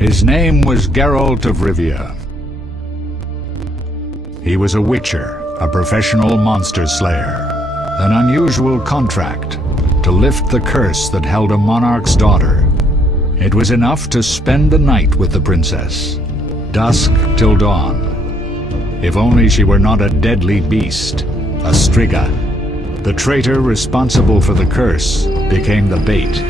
His name was Geralt of Rivia. He was a witcher, a professional monster slayer. An unusual contract to lift the curse that held a monarch's daughter. It was enough to spend the night with the princess, dusk till dawn. If only she were not a deadly beast, a striga. The traitor responsible for the curse became the bait.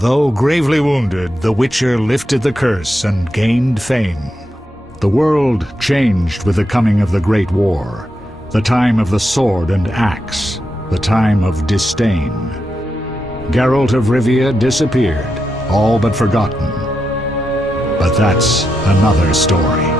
Though gravely wounded, the Witcher lifted the curse and gained fame. The world changed with the coming of the Great War, the time of the sword and axe, the time of disdain. Geralt of Rivia disappeared, all but forgotten. But that's another story.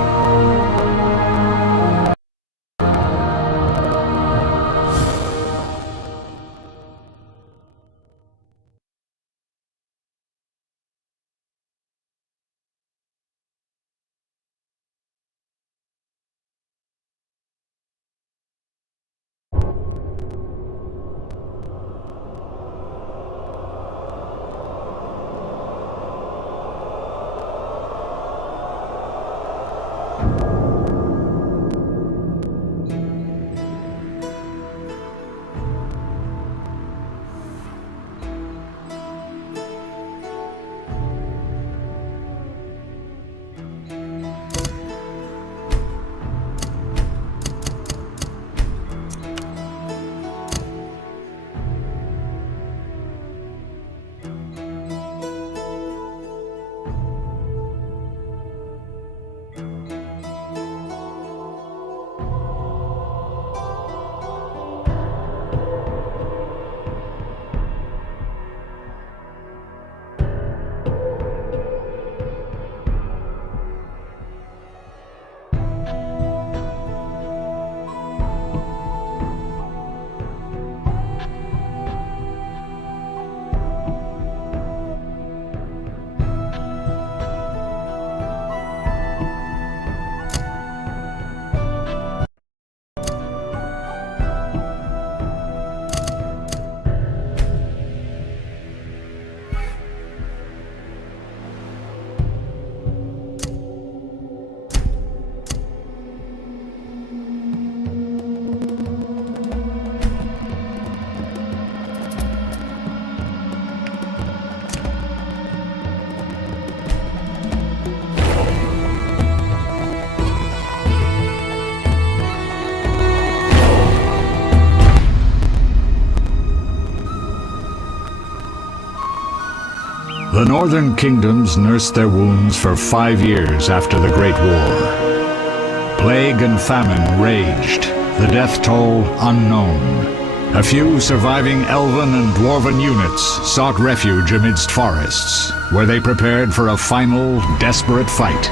The northern kingdoms nursed their wounds for 5 years after the Great War. Plague and famine raged, the death toll unknown. A few surviving elven and dwarven units sought refuge amidst forests, where they prepared for a final, desperate fight.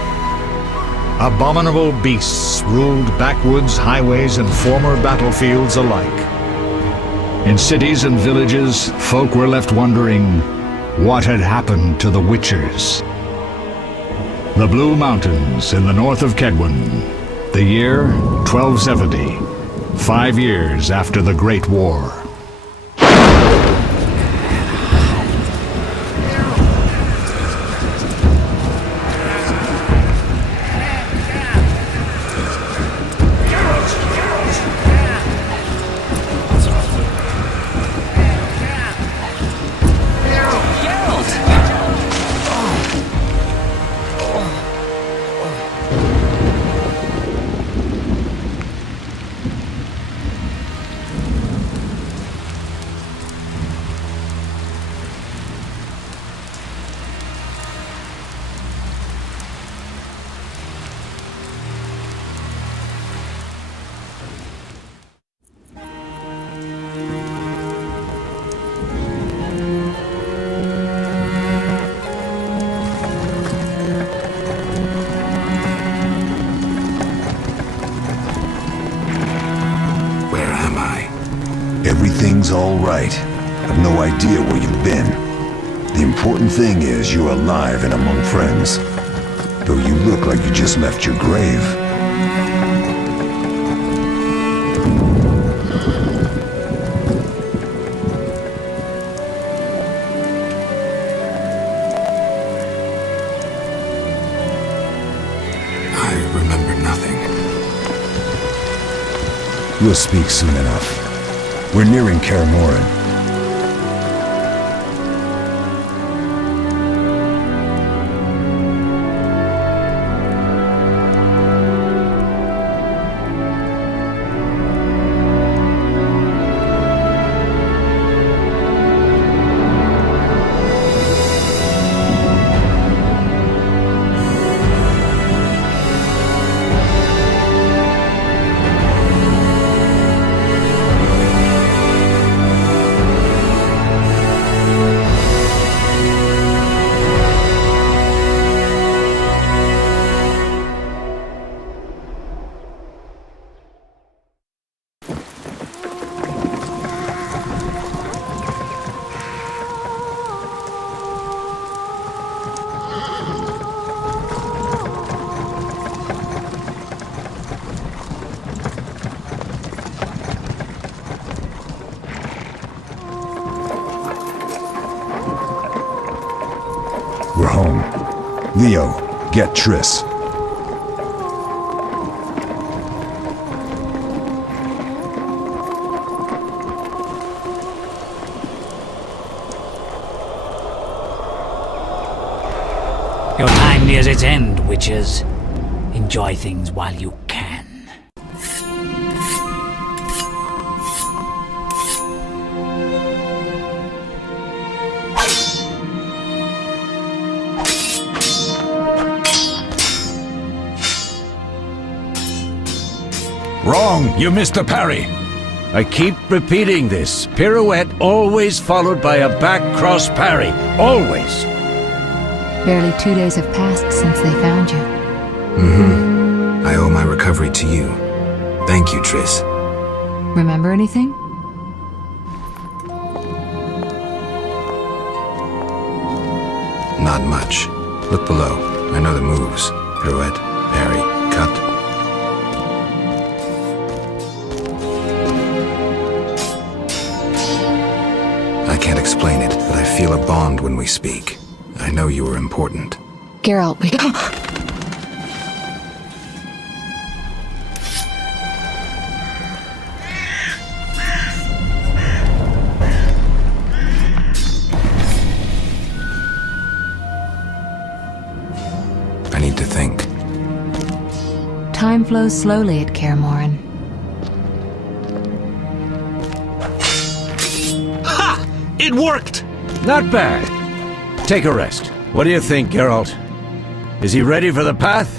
Abominable beasts ruled backwoods, highways, and former battlefields alike. In cities and villages, folk were left wondering, what had happened to the Witchers? The Blue Mountains in the north of Kedwen. The year 1270, 5 years after the Great War. Everything's all right. I've no idea where you've been. The important thing is you're alive and among friends. Though you look like you just left your grave. I remember nothing. We'll speak soon enough. We're nearing Kaer Morhen. Leo, get Triss. Your time nears its end, witches. Enjoy things while you can. Wrong! You missed the parry! I keep repeating this. Pirouette always followed by a back cross parry. Always! Barely 2 days have passed since they found you. I owe my recovery to you. Thank you, Triss. Remember anything? Not much. Look below. I know the moves. Pirouette, parry, cut. I can't explain it, but I feel a bond when we speak. I know you were important. Geralt, we... I need to think. Time flows slowly at Kaer Morhen. It worked! Not bad. Take a rest. What do you think, Geralt? Is he ready for the path?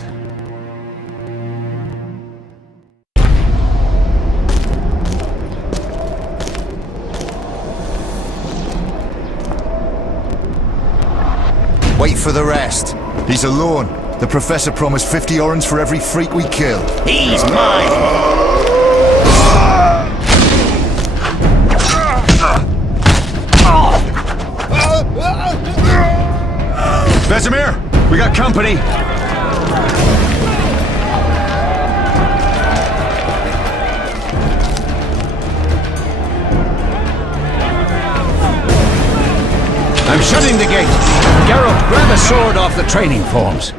Wait for the rest. He's alone. The Professor promised 50 ORENS for every freak we kill. He's mine! Vesemir, we got company. I'm shutting the gate. Geralt, grab a sword off the training forms.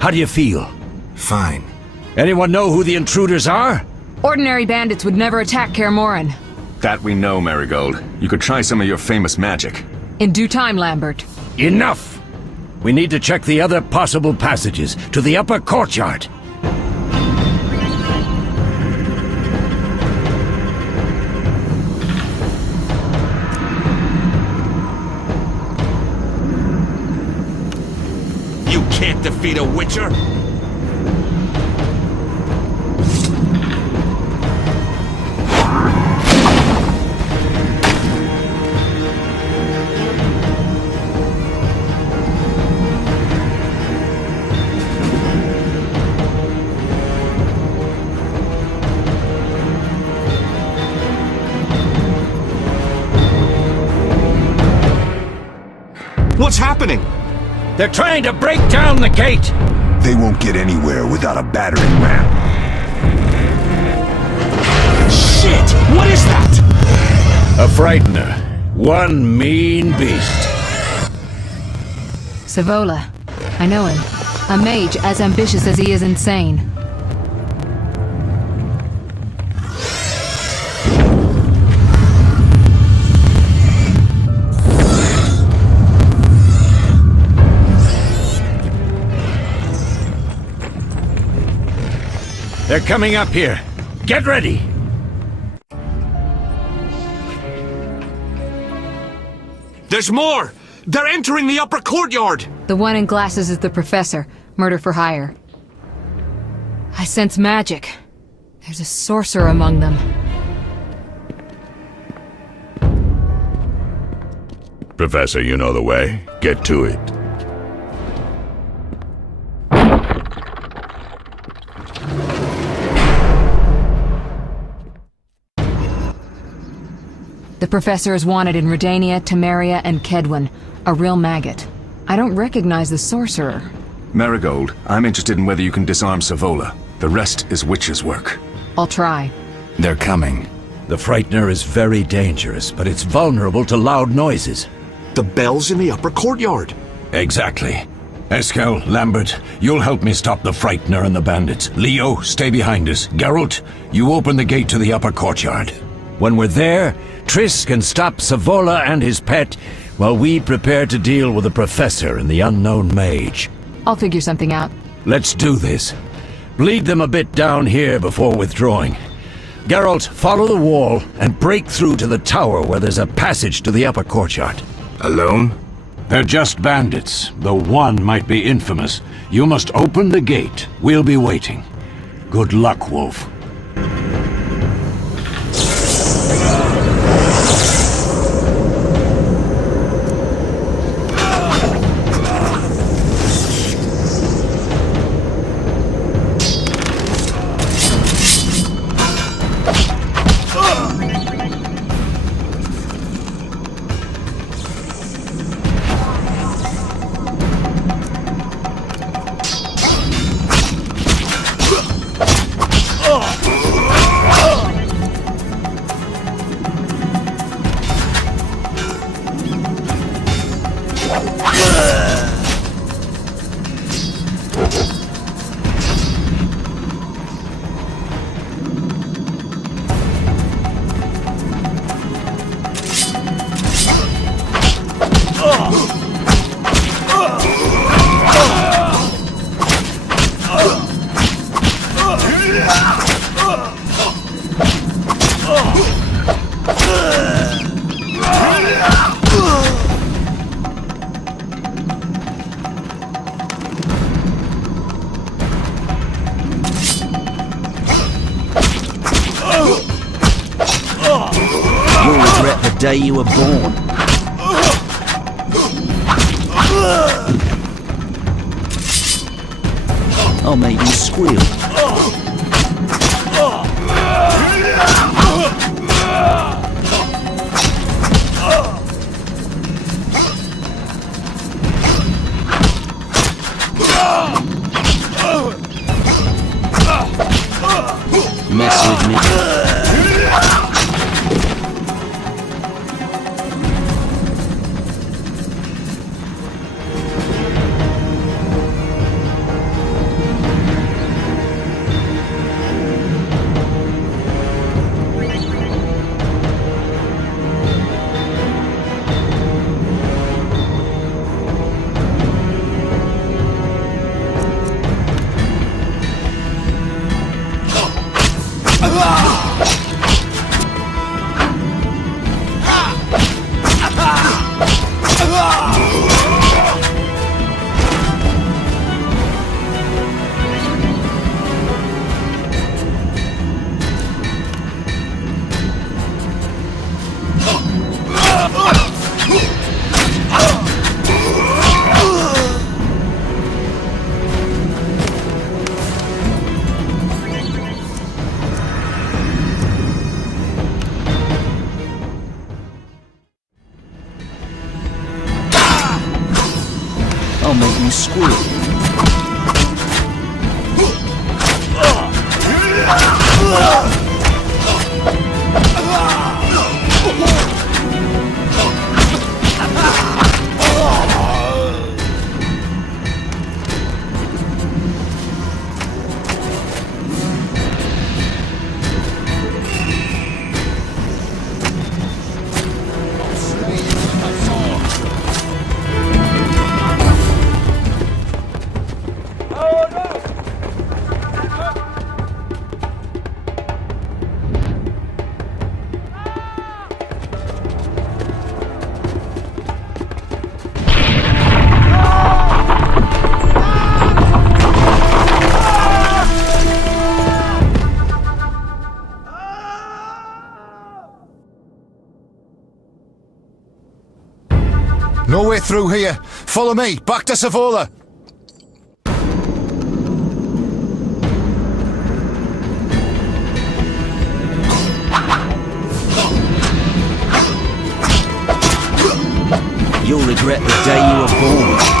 How do you feel? Fine. Anyone know who the intruders are? Ordinary bandits would never attack Kaer Morhen. That we know, Marigold. You could try some of your famous magic. In due time, Lambert. Enough! We need to check the other possible passages to the upper courtyard. You can't defeat a Witcher! What's happening? They're trying to break down the gate! They won't get anywhere without a battering ram. Shit! What is that? A frightener. One mean beast. Savola. I know him. A mage as ambitious as he is insane. They're coming up here. Get ready! There's more! They're entering the upper courtyard! The one in glasses is the professor. Murder for hire. I sense magic. There's a sorcerer among them. Professor, you know the way. Get to it. The professor is wanted in Redania, Temeria, and Kedwin. A real maggot. I don't recognize the sorcerer. Marigold, I'm interested in whether you can disarm Savola. The rest is witch's work. I'll try. They're coming. The frightener is very dangerous, but it's vulnerable to loud noises. The bell's in the upper courtyard. Exactly. Eskel, Lambert, you'll help me stop the frightener and the bandits. Leo, stay behind us. Geralt, you open the gate to the upper courtyard. When we're there, Triss can stop Savola and his pet, while we prepare to deal with the professor and the unknown mage. I'll figure something out. Let's do this. Bleed them a bit down here before withdrawing. Geralt, follow the wall and break through to the tower where there's a passage to the upper courtyard. Alone? They're just bandits, though one might be infamous. You must open the gate. We'll be waiting. Good luck, Wolf. Day you were born. I'll make you squeal. Mess with me. make you squeal. No way through here. Follow me. Back to Savola. You'll regret the day you were born.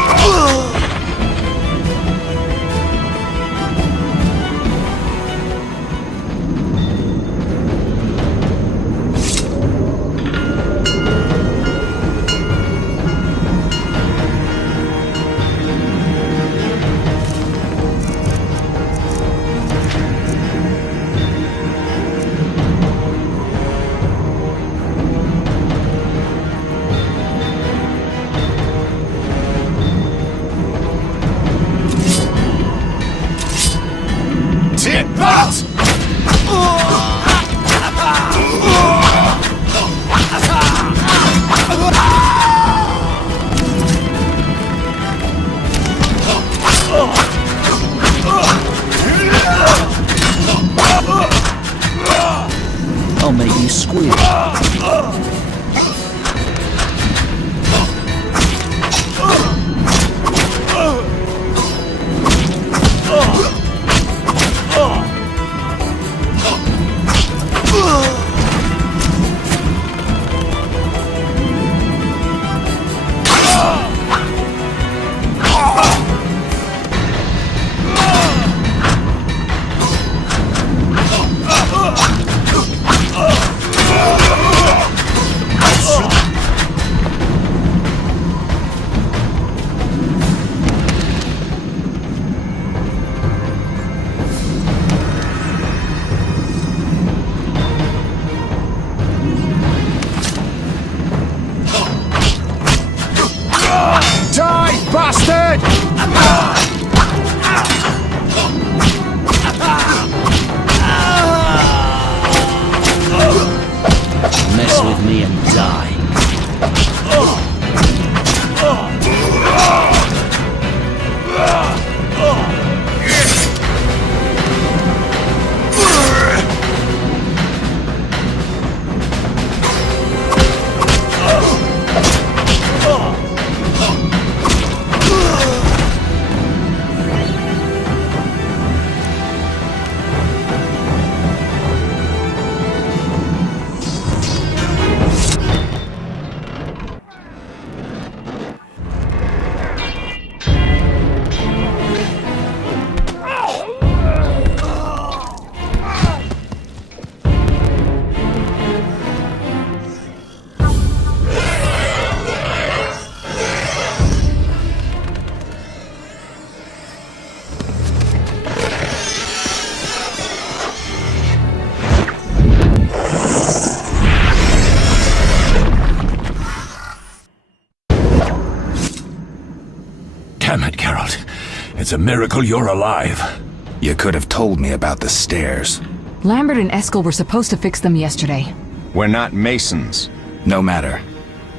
Take that! I'll make you squeal. Die, bastard! Mess with me and die. Damn it, Geralt. It's a miracle you're alive. You could have told me about the stairs. Lambert and Eskel were supposed to fix them yesterday. We're not masons. No matter.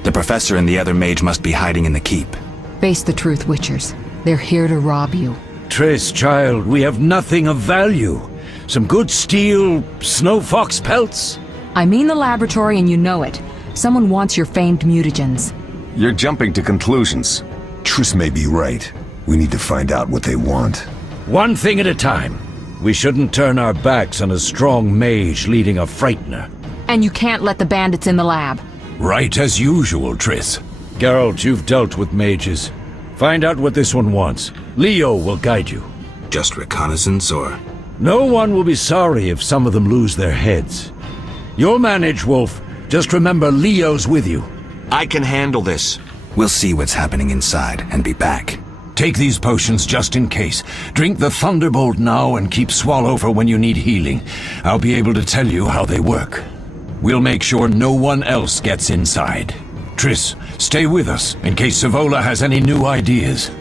The professor and the other mage must be hiding in the keep. Face the truth, Witchers. They're here to rob you. Triss, child, we have nothing of value. Some good steel snow fox pelts? I mean the laboratory and you know it. Someone wants your famed mutagens. You're jumping to conclusions. Triss may be right. We need to find out what they want. One thing at a time. We shouldn't turn our backs on a strong mage leading a frightener. And you can't let the bandits in the lab. Right as usual, Triss. Geralt, you've dealt with mages. Find out what this one wants. Leo will guide you. Just reconnaissance, or? No one will be sorry if some of them lose their heads. You'll manage, Wolf. Just remember Leo's with you. I can handle this. We'll see what's happening inside and be back. Take these potions just in case. Drink the Thunderbolt now and keep Swallow for when you need healing. I'll be able to tell you how they work. We'll make sure no one else gets inside. Triss, stay with us in case Savola has any new ideas.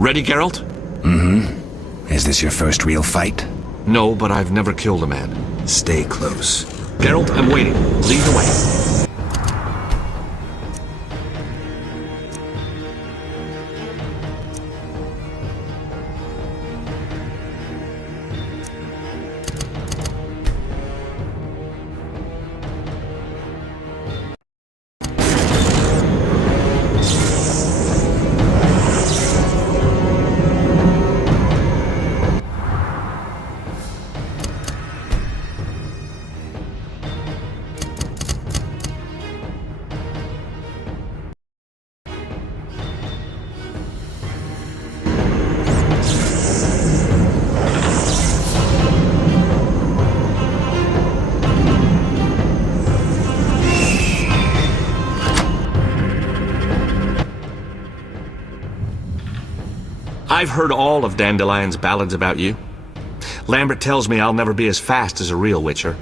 Ready, Geralt? Mm-hmm. Is this your first real fight? No, but I've never killed a man. Stay close. Geralt, I'm waiting. Lead the way. I've heard all of Dandelion's ballads about you. Lambert tells me I'll never be as fast as a real Witcher.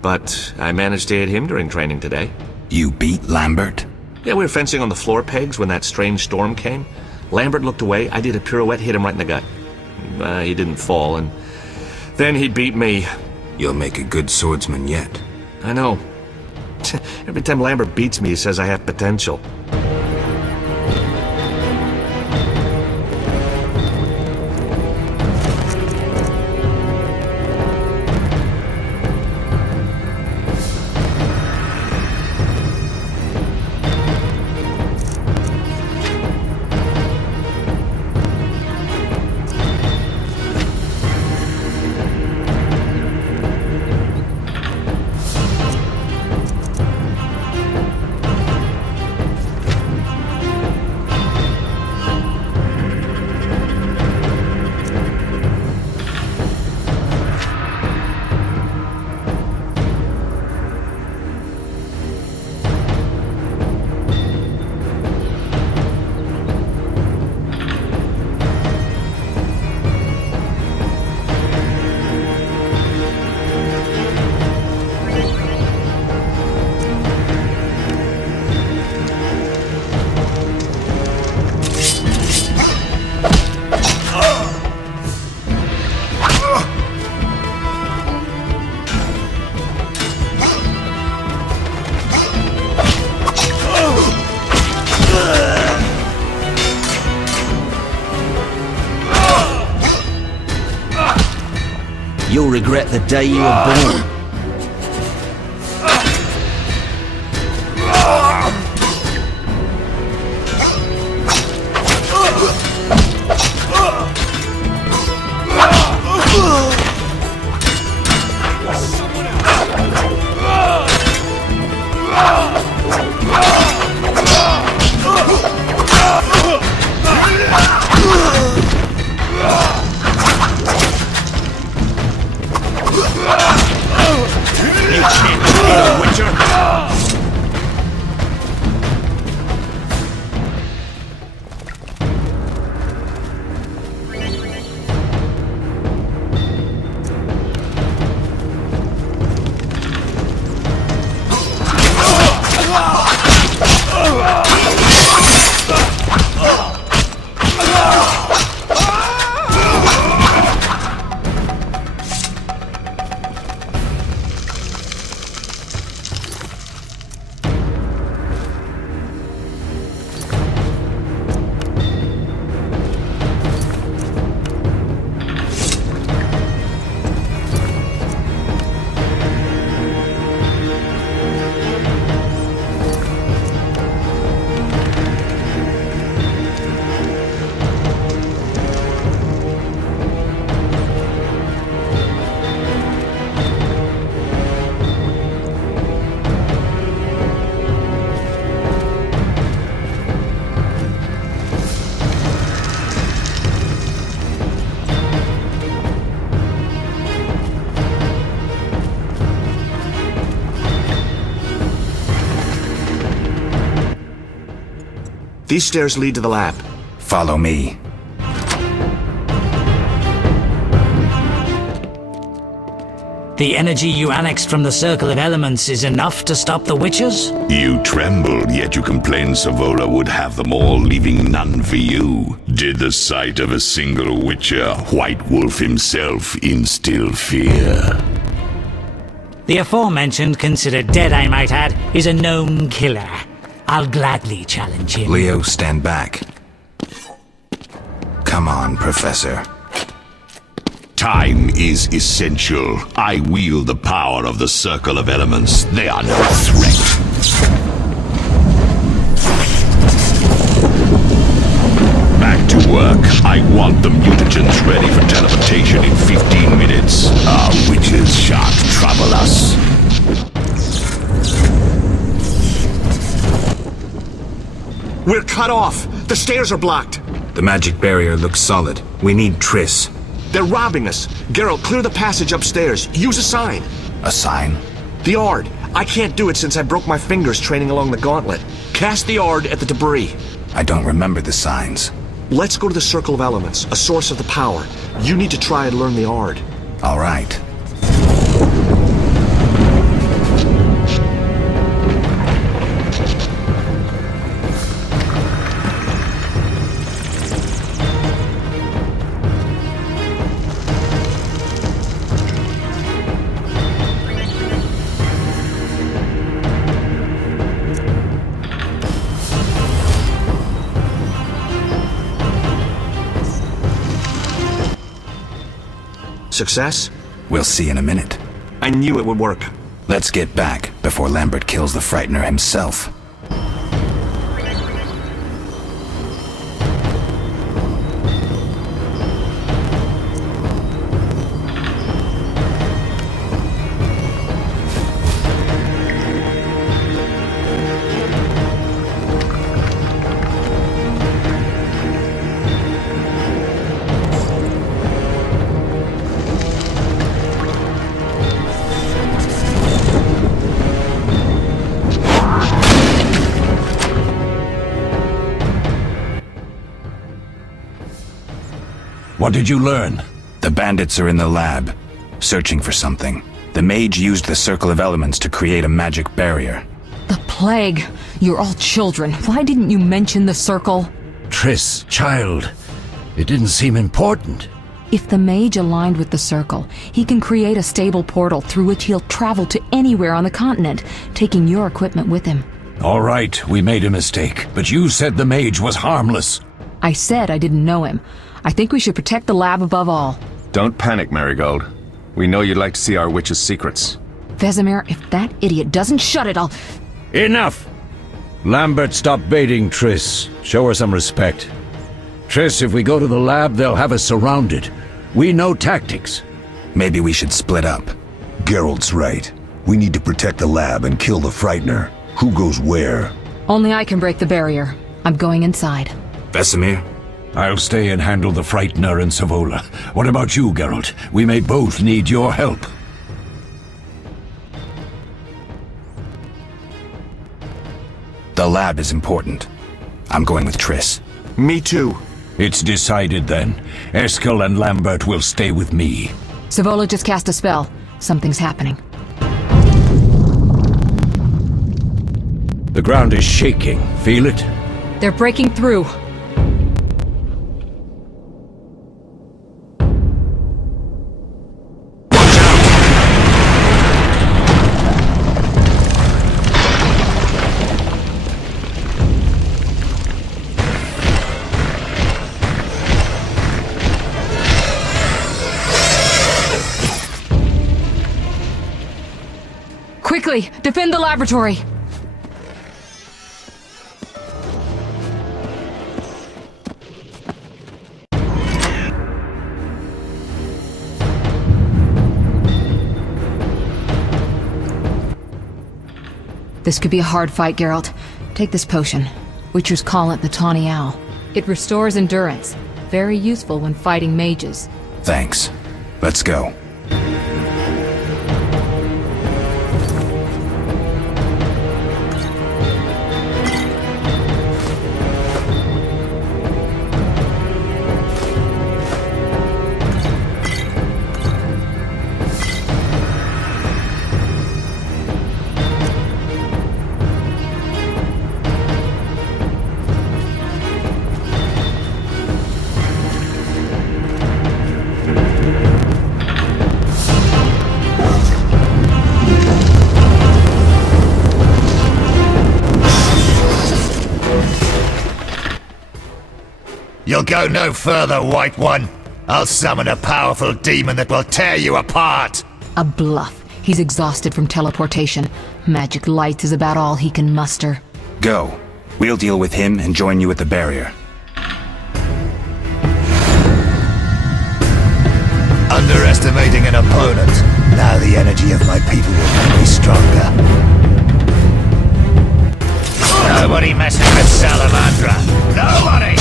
But I managed to hit him during training today. You beat Lambert? Yeah, we were fencing on the floor pegs when that strange storm came. Lambert looked away, I did a pirouette, hit him right in the gut. He didn't fall, and then he beat me. You'll make a good swordsman yet. I know. Every time Lambert beats me, he says I have potential. regret the day you were born. These stairs lead to the lab. Follow me. The energy you annexed from the Circle of Elements is enough to stop the Witchers? You trembled, yet you complained Savola would have them all, leaving none for you. Did the sight of a single Witcher, White Wolf himself, instill fear? The aforementioned, considered dead I might add, is a known killer. I'll gladly challenge him. Leo, stand back. Come on, Professor. Time is essential. I wield the power of the Circle of Elements. They are no threat. Back to work. I want the mutagens ready for teleportation in 15 minutes. Our witches shan't trouble us. We're cut off! The stairs are blocked! The magic barrier looks solid. We need Triss. They're robbing us! Geralt, clear the passage upstairs. Use a sign! A sign? The Ard. I can't do it since I broke my fingers training along the gauntlet. Cast the Ard at the debris. I don't remember the signs. Let's go to the Circle of Elements, a source of the power. You need to try and learn the Ard. All right. Success? We'll see in a minute. I knew it would work. Let's get back before Lambert kills the Frightener himself. What did you learn? The bandits are in the lab, searching for something. The mage used the Circle of Elements to create a magic barrier. The plague! You're all children. Why didn't you mention the circle? Triss, child. It didn't seem important. If the mage aligned with the circle, he can create a stable portal through which he'll travel to anywhere on the continent, taking your equipment with him. All right, we made a mistake, but you said the mage was harmless. I said I didn't know him. I think we should protect the lab above all. Don't panic, Marigold. We know you'd like to see our witch's secrets. Vesemir, if that idiot doesn't shut it, I'll... Enough! Lambert, stop baiting Triss. Show her some respect. Triss, if we go to the lab, they'll have us surrounded. We know tactics. Maybe we should split up. Geralt's right. We need to protect the lab and kill the Frightener. Who goes where? Only I can break the barrier. I'm going inside. Vesemir? I'll stay and handle the Frightener and Savola. What about you, Geralt? We may both need your help. The lab is important. I'm going with Triss. Me too. It's decided then. Eskel and Lambert will stay with me. Savola just cast a spell. Something's happening. The ground is shaking. Feel it? They're breaking through. Quickly, defend the laboratory! This could be a hard fight, Geralt. Take this potion. Witchers call it the Tawny Owl. It restores endurance. Very useful when fighting mages. Thanks. Let's go. You'll go no further, White One. I'll summon a powerful demon that will tear you apart. A bluff. He's exhausted from teleportation. Magic light is about all he can muster. Go. We'll deal with him and join you at the barrier. Underestimating an opponent. Now the energy of my people will make me stronger. Nobody messes with Salamandra. Nobody!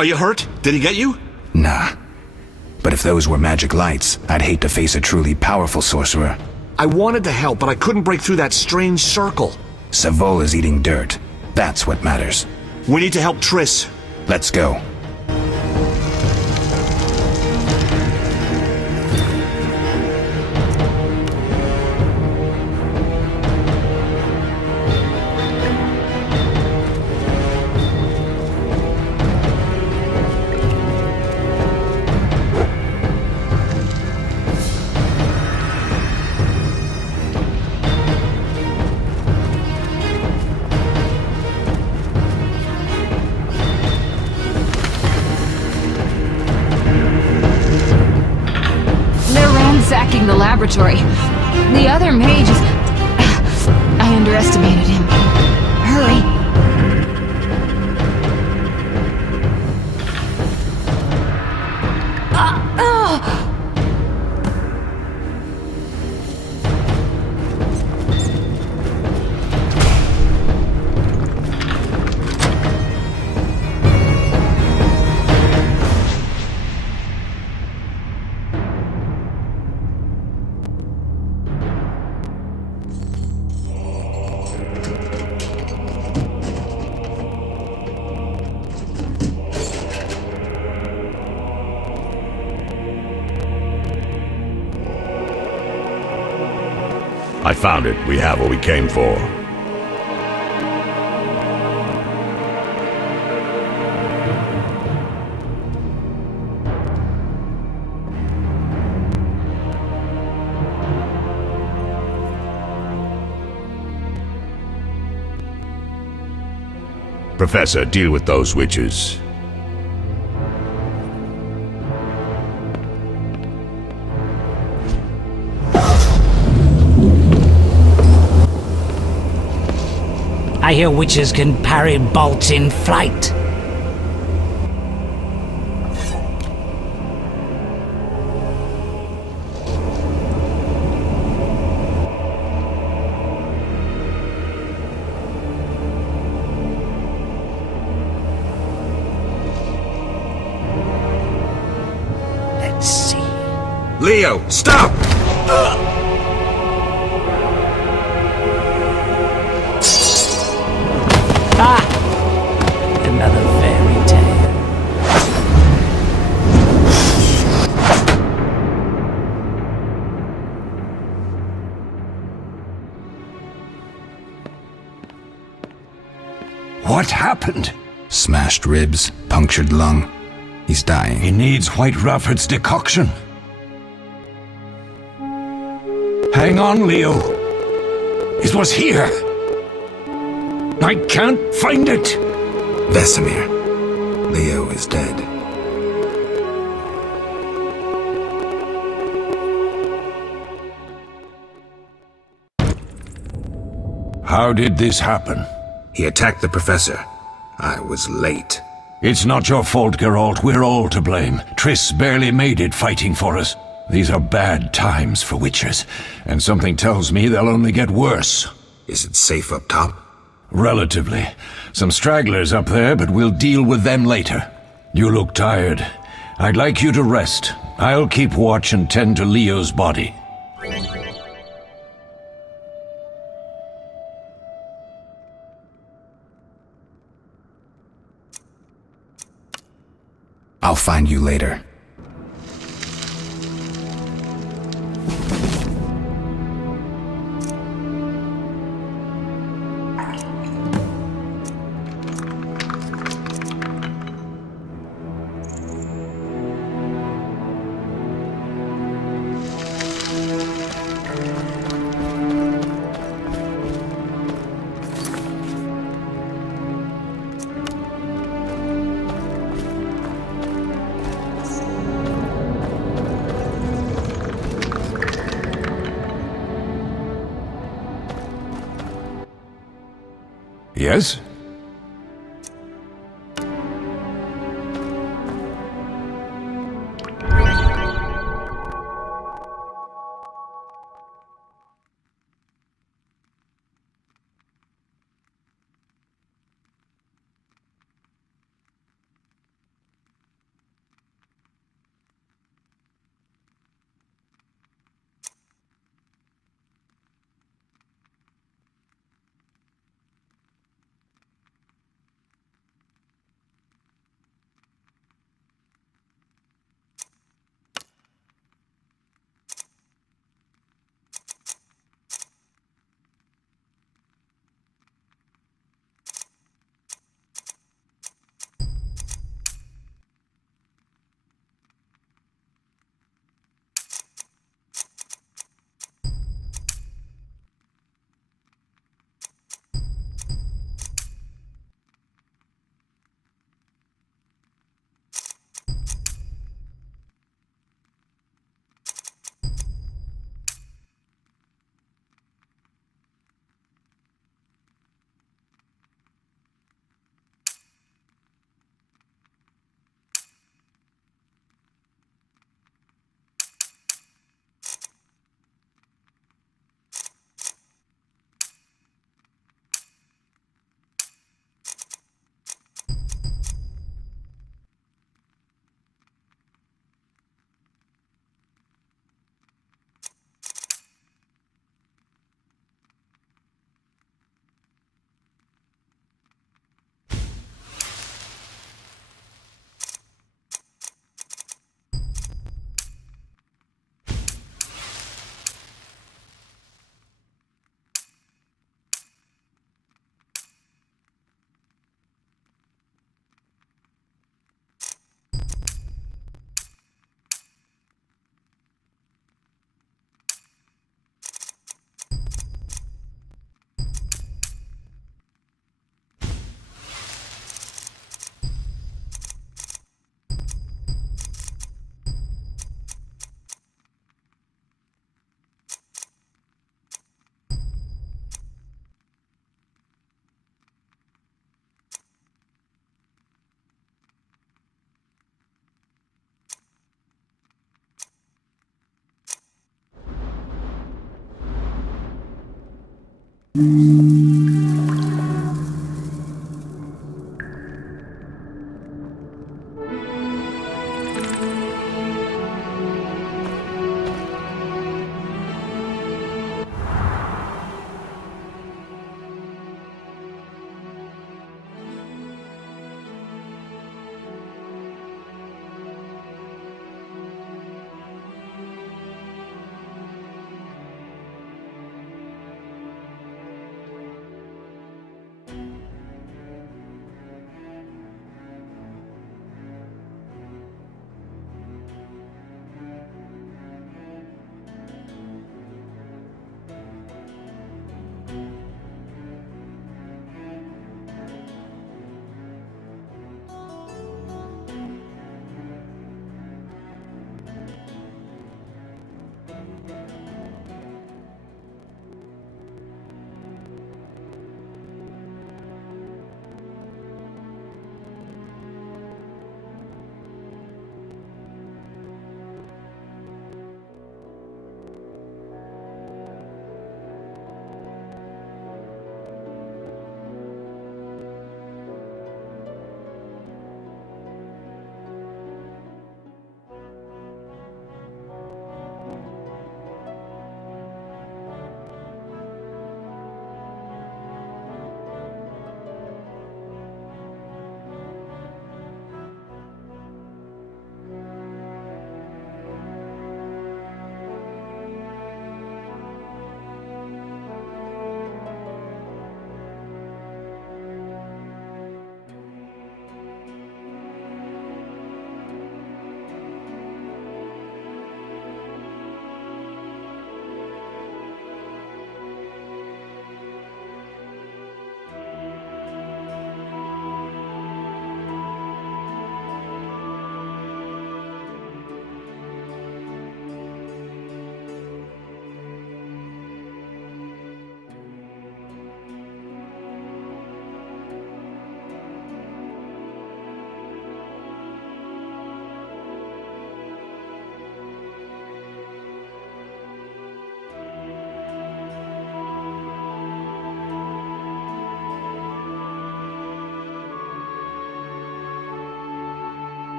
Are you hurt? Did he get you? Nah. But if those were magic lights, I'd hate to face a truly powerful sorcerer. I wanted to help, but I couldn't break through that strange circle. Savola's eating dirt. That's what matters. We need to help Triss. Let's go. the laboratory. The other mage is... I underestimated him. Hurry. I found it. We have what we came for. Professor, deal with those witches. I hear witches can parry bolts in flight. Let's see. Leo, stop! Another fairy tale. What happened? Smashed ribs, punctured lung. He's dying. He needs White Rafford's decoction. Hang on, Leo. It was here. I can't find it. Vesemir. Leo is dead. How did this happen? He attacked the professor. I was late. It's not your fault, Geralt. We're all to blame. Triss barely made it fighting for us. These are bad times for witchers, and something tells me they'll only get worse. Is it safe up top? Relatively. Some stragglers up there, but we'll deal with them later. You look tired. I'd like you to rest. I'll keep watch and tend to Leo's body. I'll find you later. Yes?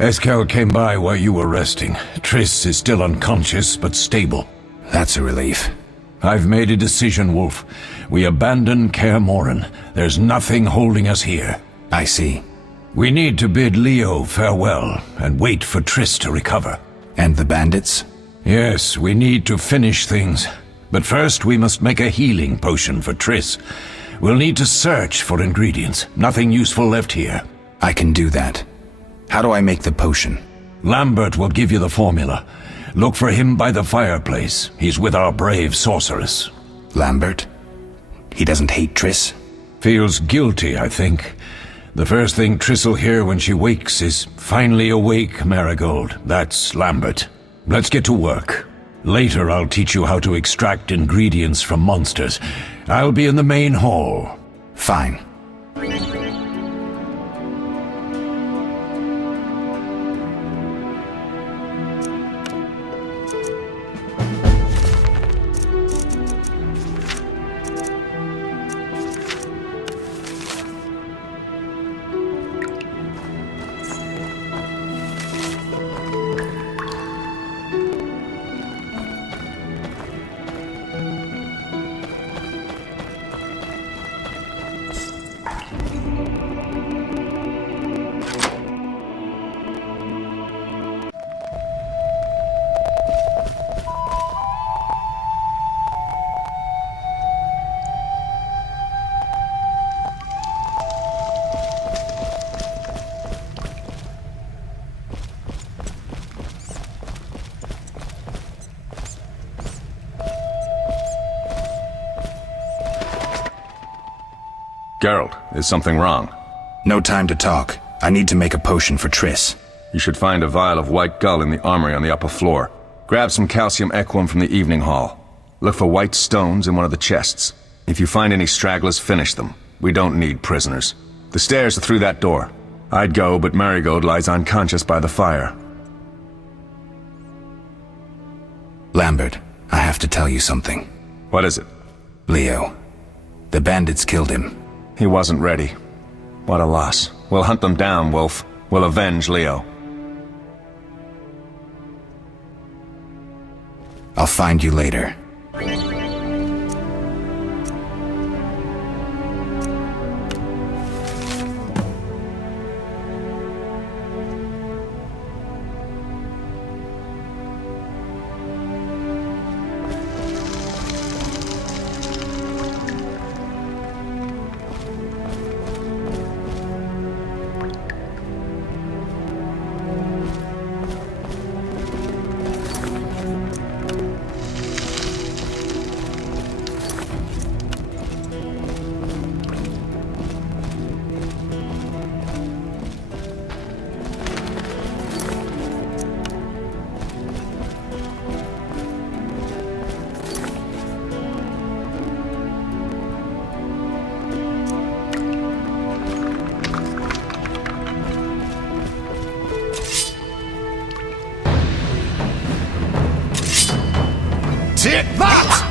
Eskel came by while you were resting. Triss is still unconscious, but stable. That's a relief. I've made a decision, Wolf. We abandon Kaer Morhen. There's nothing holding us here. I see. We need to bid Leo farewell and wait for Triss to recover. And the bandits? Yes, we need to finish things. But first we must make a healing potion for Triss. We'll need to search for ingredients. Nothing useful left here. I can do that. How do I make the potion? Lambert will give you the formula. Look for him by the fireplace. He's with our brave sorceress. Lambert? He doesn't hate Triss? Feels guilty, I think. The first thing Triss'll hear when she wakes is, "Finally awake, Marigold." That's Lambert. Let's get to work. Later I'll teach you how to extract ingredients from monsters. I'll be in the main hall. Fine. Geralt, is something wrong? No time to talk. I need to make a potion for Triss. You should find a vial of white gull in the armory on the upper floor. Grab some calcium equum from the evening hall. Look for white stones in one of the chests. If you find any stragglers, finish them. We don't need prisoners. The stairs are through that door. I'd go, but Marigold lies unconscious by the fire. Lambert, I have to tell you something. What is it? Leo. The bandits killed him. He wasn't ready. What a loss. We'll hunt them down, Wolf. We'll avenge Leo. I'll find you later. Take that!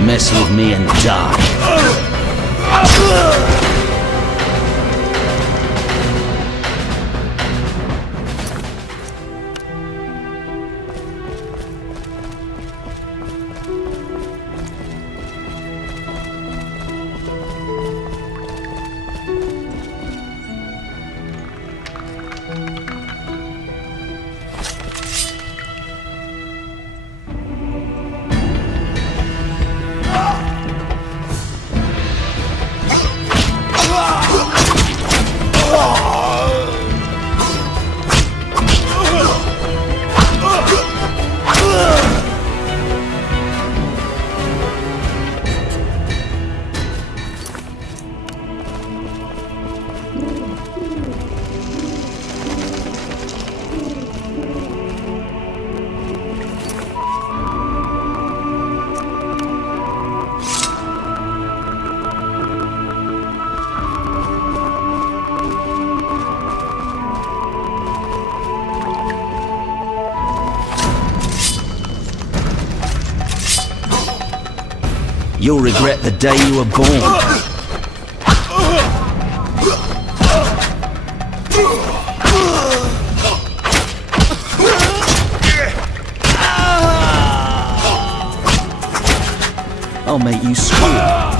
Mess with me and die. You'll regret the day you were born. I'll make you squeal.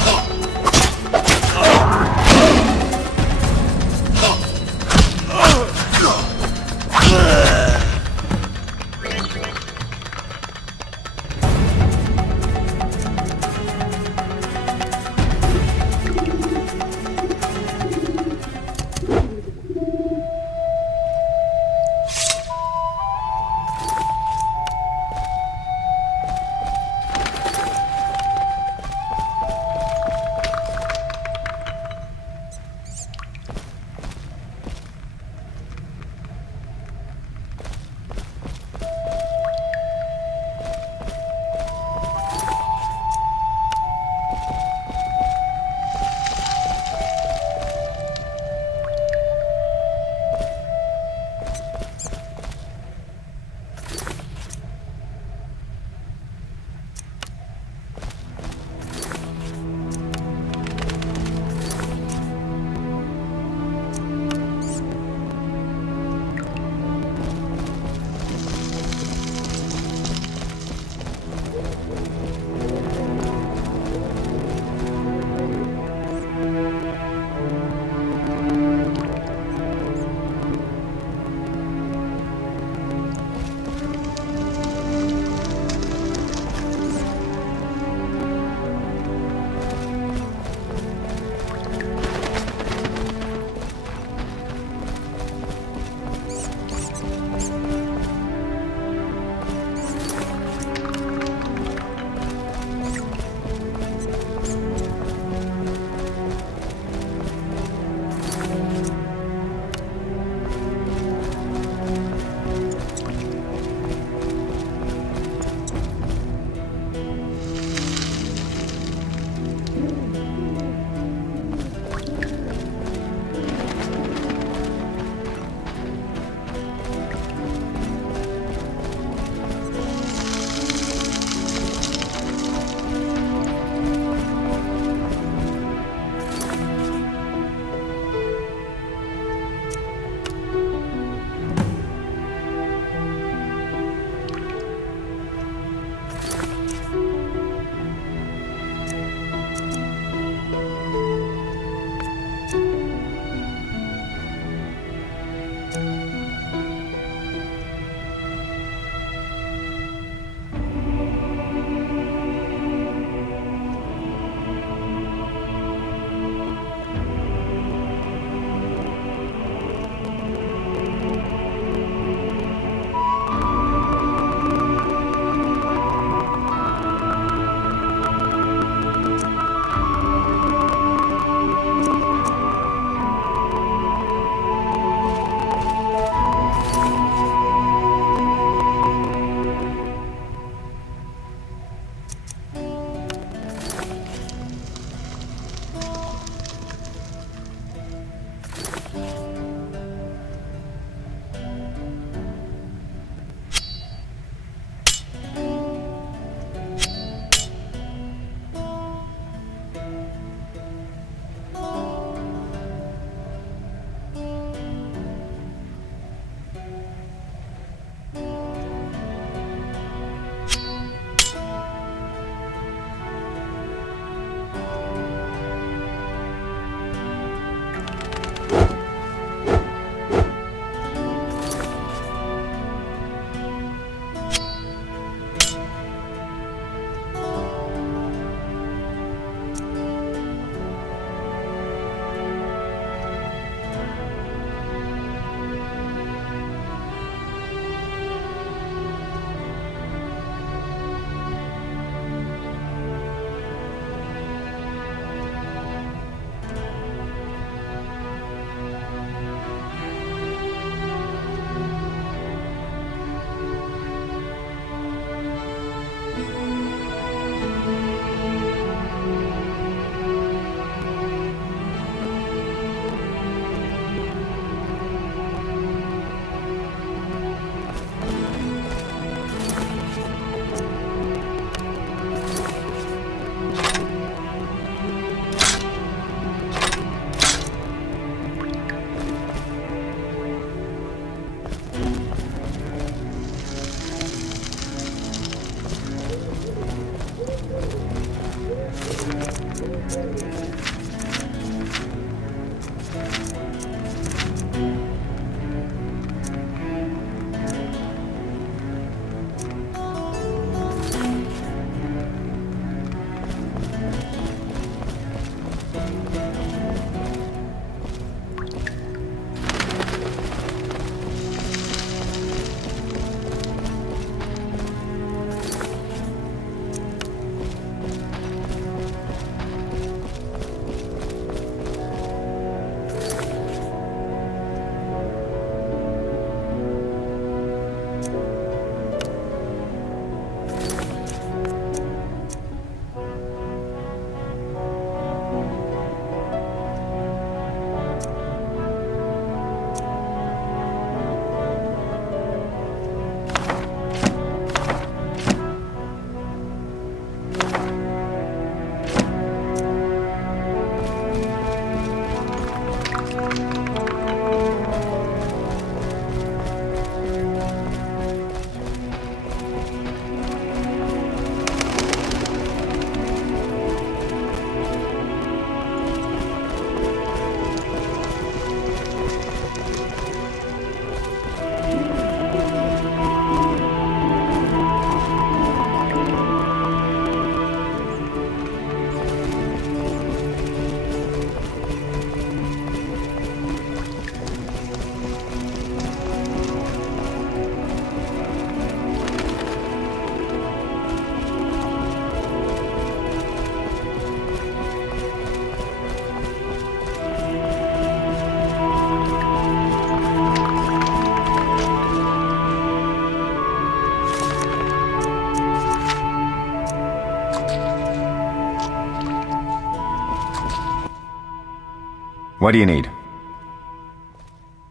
What do you need?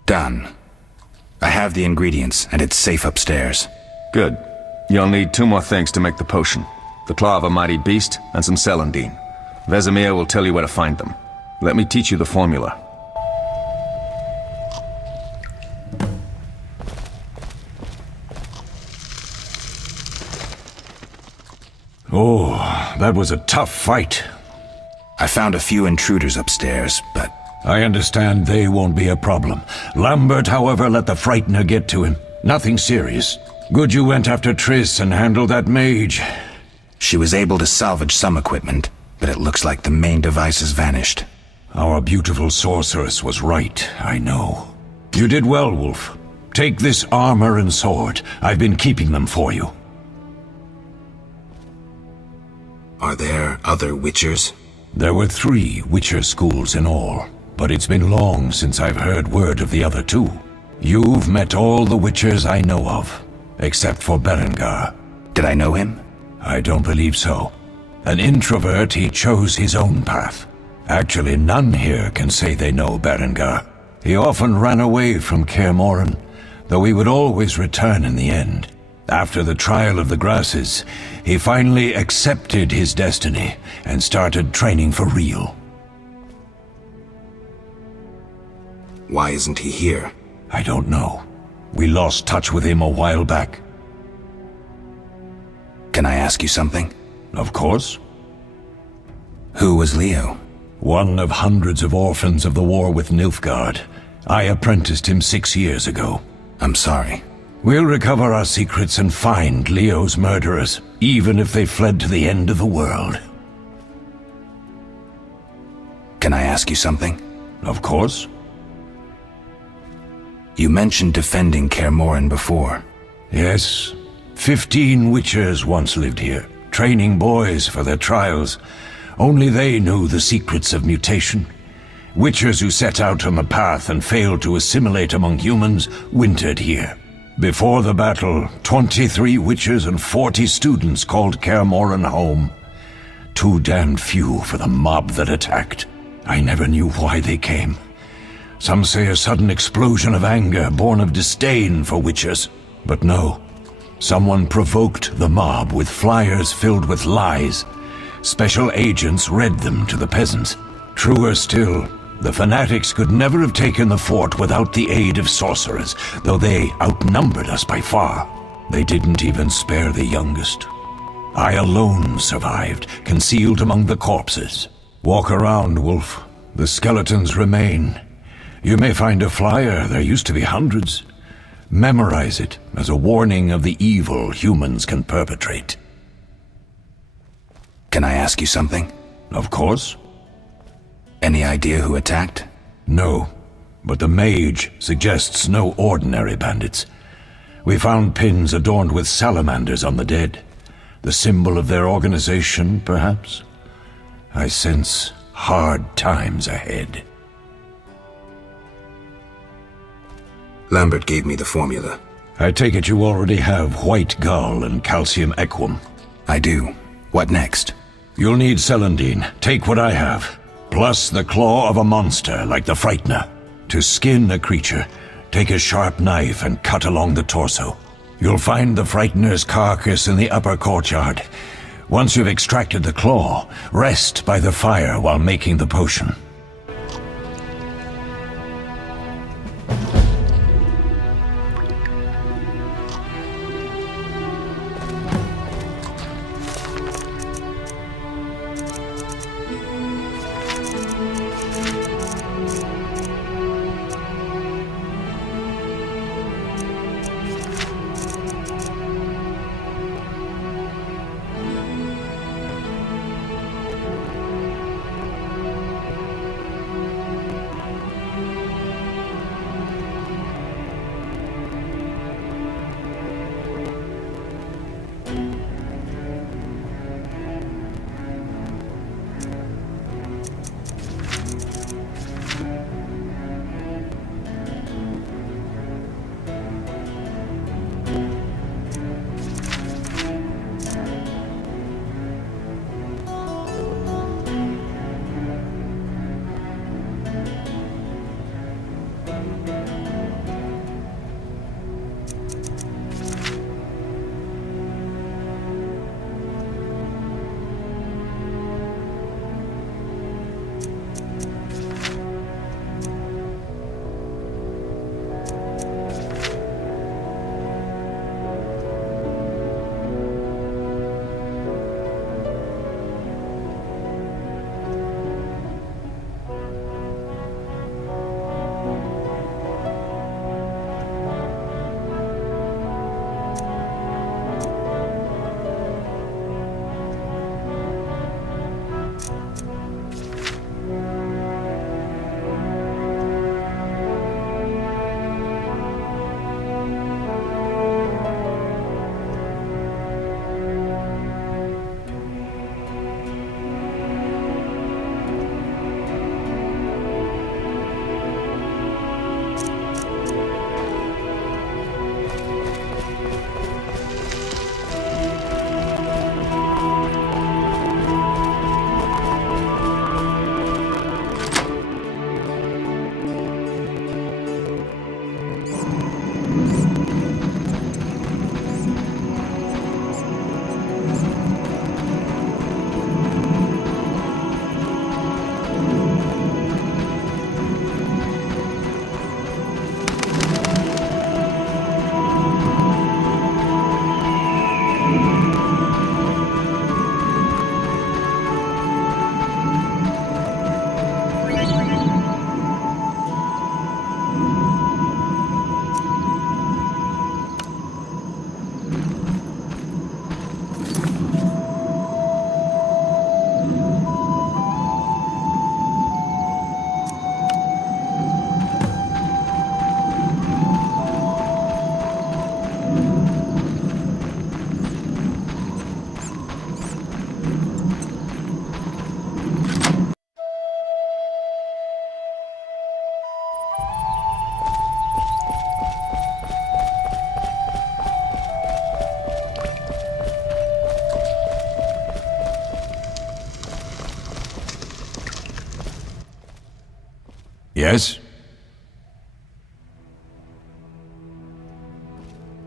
Done. I have the ingredients, and it's safe upstairs. Good. You'll need 2 more things to make the potion. The claw of a mighty beast, and some celandine. Vesemir will tell you where to find them. Let me teach you the formula. Oh, that was a tough fight. I found a few intruders upstairs, but... I understand they won't be a problem. Lambert, however, let the Frightener get to him. Nothing serious. Good you went after Triss and handled that mage. She was able to salvage some equipment, but it looks like the main device has vanished. Our beautiful sorceress was right, I know. You did well, Wolf. Take this armor and sword. I've been keeping them for you. Are there other Witchers? There were 3 Witcher schools in all, but it's been long since I've heard word of the other 2. You've met all the Witchers I know of, except for Berengar. Did I know him? I don't believe so. An introvert, he chose his own path. Actually, none here can say they know Berengar. He often ran away from Kaer Morhen, though he would always return in the end. After the trial of the grasses, he finally accepted his destiny and started training for real. Why isn't he here? I don't know. We lost touch with him a while back. Can I ask you something? Of course. Who was Leo? One of hundreds of orphans of the war with Nilfgaard. I apprenticed him 6 years ago. I'm sorry. We'll recover our secrets and find Leo's murderers, even if they fled to the end of the world. Can I ask you something? Of course. You mentioned defending Kaer Morhen before. Yes. 15 Witchers once lived here, training boys for their trials. Only they knew the secrets of mutation. Witchers who set out on the path and failed to assimilate among humans wintered here. Before the battle, 23 Witchers and 40 students called Kaer Morhen home. Too damned few for the mob that attacked. I never knew why they came. Some say a sudden explosion of anger born of disdain for Witchers. But no. Someone provoked the mob with flyers filled with lies. Special agents read them to the peasants. Truer still, the fanatics could never have taken the fort without the aid of sorcerers, though they outnumbered us by far. They didn't even spare the youngest. I alone survived, concealed among the corpses. Walk around, Wolf. The skeletons remain. You may find a flyer, there used to be hundreds. Memorize it as a warning of the evil humans can perpetrate. Can I ask you something? Of course. Any idea who attacked? No, but the mage suggests no ordinary bandits. We found pins adorned with salamanders on the dead. The symbol of their organization, perhaps? I sense hard times ahead. Lambert gave me the formula. I take it you already have white gull and calcium equum. I do. What next? You'll need celandine. Take what I have. Plus the claw of a monster like the Frightener. To skin a creature, take a sharp knife and cut along the torso. You'll find the Frightener's carcass in the upper courtyard. Once you've extracted the claw, rest by the fire while making the potion. Yes?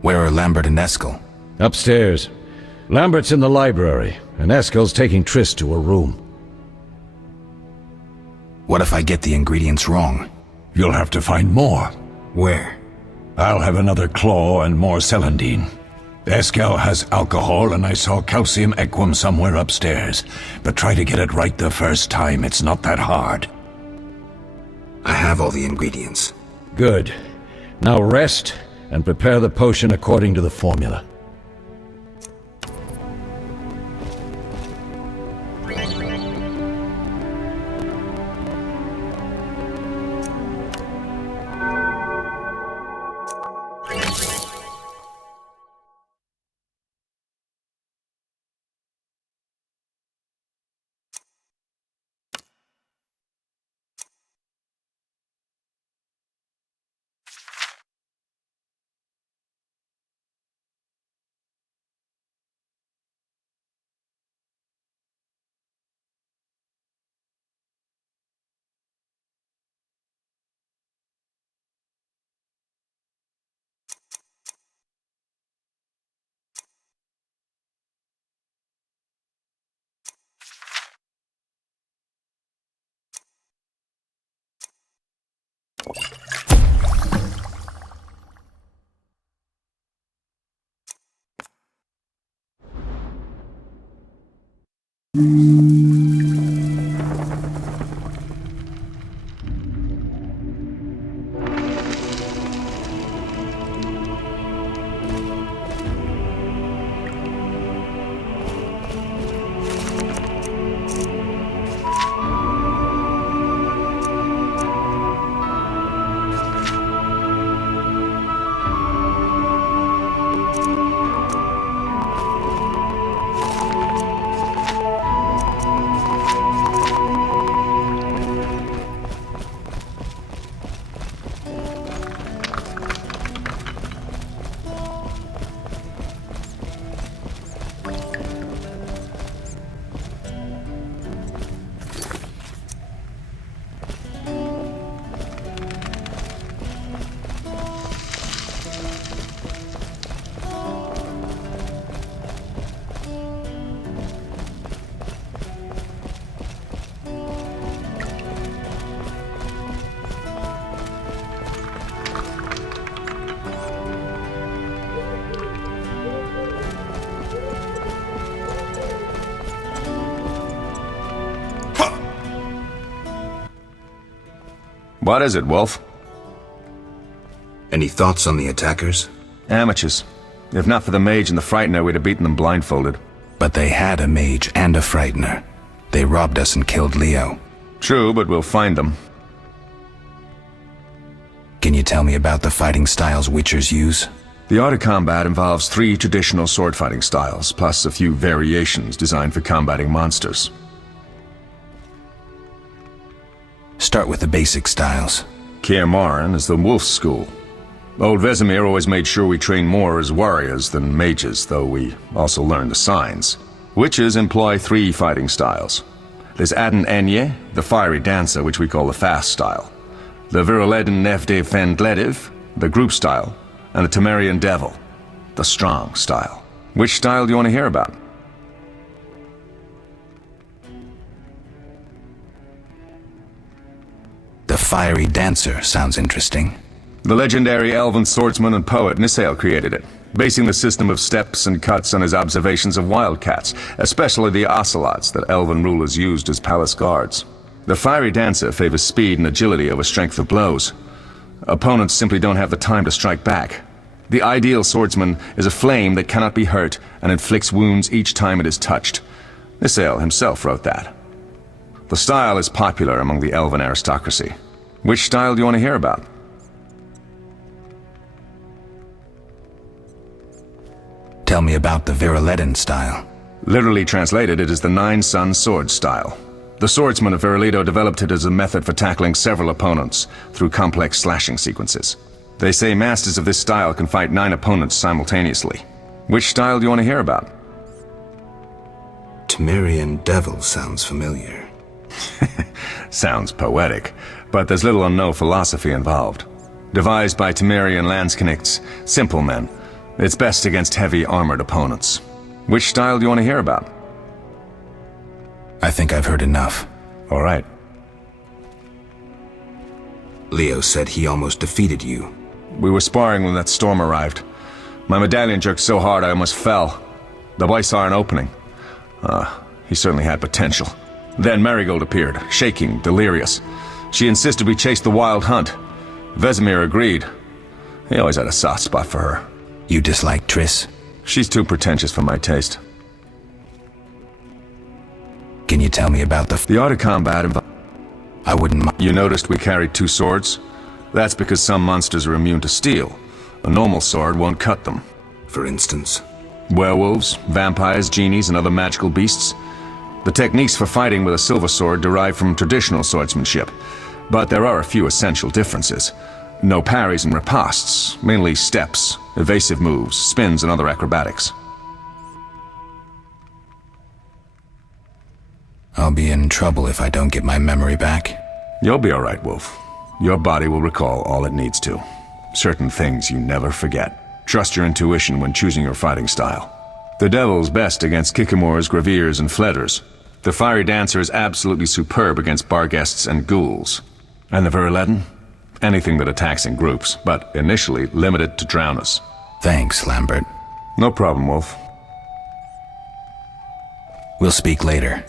Where are Lambert and Eskel? Upstairs. Lambert's in the library, and Eskel's taking Triss to her room. What if I get the ingredients wrong? You'll have to find more. Where? I'll have another claw and more celandine. Eskel has alcohol, and I saw calcium equum somewhere upstairs. But try to get it right the first time. It's not that hard. I have all the ingredients. Good. Now rest and prepare the potion according to the formula. What is it, Wolf? Any thoughts on the attackers? Amateurs. If not for the mage and the frightener, we'd have beaten them blindfolded. But they had a mage and a frightener. They robbed us and killed Leo. True, but we'll find them. Can you tell me about the fighting styles Witchers use? The art of combat involves 3 traditional sword fighting styles, plus a few variations designed for combating monsters. Start with the basic styles. Kaer Morhen is the Wolf School. Old Vesemir always made sure we train more as warriors than mages, though we also learn the signs. Witches employ 3 fighting styles. There's Aden Enye, the fiery dancer, which we call the fast style. The Viruleden Nefde Fendlediv, the group style. And the Temerian Devil, the strong style. Which style do you want to hear about? The fiery dancer sounds interesting. The legendary elven swordsman and poet Nisael created it, basing the system of steps and cuts on his observations of wildcats, especially the ocelots that elven rulers used as palace guards. The fiery dancer favors speed and agility over strength of blows. Opponents simply don't have the time to strike back. The ideal swordsman is a flame that cannot be hurt and inflicts wounds each time it is touched. Nisael himself wrote that. The style is popular among the elven aristocracy. Which style do you want to hear about? Tell me about the Viruleden style. Literally translated, it is the Nine-Sun Sword style. The swordsmen of Viruledo developed it as a method for tackling several opponents through complex slashing sequences. They say masters of this style can fight 9 opponents simultaneously. Which style do you want to hear about? Temerian Devil sounds familiar. Sounds poetic. but there's little or no philosophy involved. Devised by Temerian Landsknechts, simple men. It's best against heavy armored opponents. Which style do you want to hear about? I think I've heard enough. All right. Leo said he almost defeated you. We were sparring when that storm arrived. My medallion jerked so hard I almost fell. The boy saw an opening. He certainly had potential. Then Marigold appeared, shaking, delirious. She insisted we chase the wild hunt. Vesemir agreed. He always had a soft spot for her. You dislike Triss? She's too pretentious for my taste. Can you tell me about the art of combat? I wouldn't mind. You noticed we carried 2 swords? That's because some monsters are immune to steel. A normal sword won't cut them. For instance? Werewolves, vampires, genies, and other magical beasts. The techniques for fighting with a silver sword derive from traditional swordsmanship, but there are a few essential differences. No parries and ripostes, mainly steps, evasive moves, spins, and other acrobatics. I'll be in trouble if I don't get my memory back. You'll be all right, Wolf. Your body will recall all it needs to. Certain things you never forget. Trust your intuition when choosing your fighting style. The Devil's best against Kikimors, Graviers, and Fledders. The Fiery Dancer is absolutely superb against Barghests and Ghouls. And the Viruleden? Anything that attacks in groups, but initially limited to drowners. Thanks, Lambert. No problem, Wolf. We'll speak later.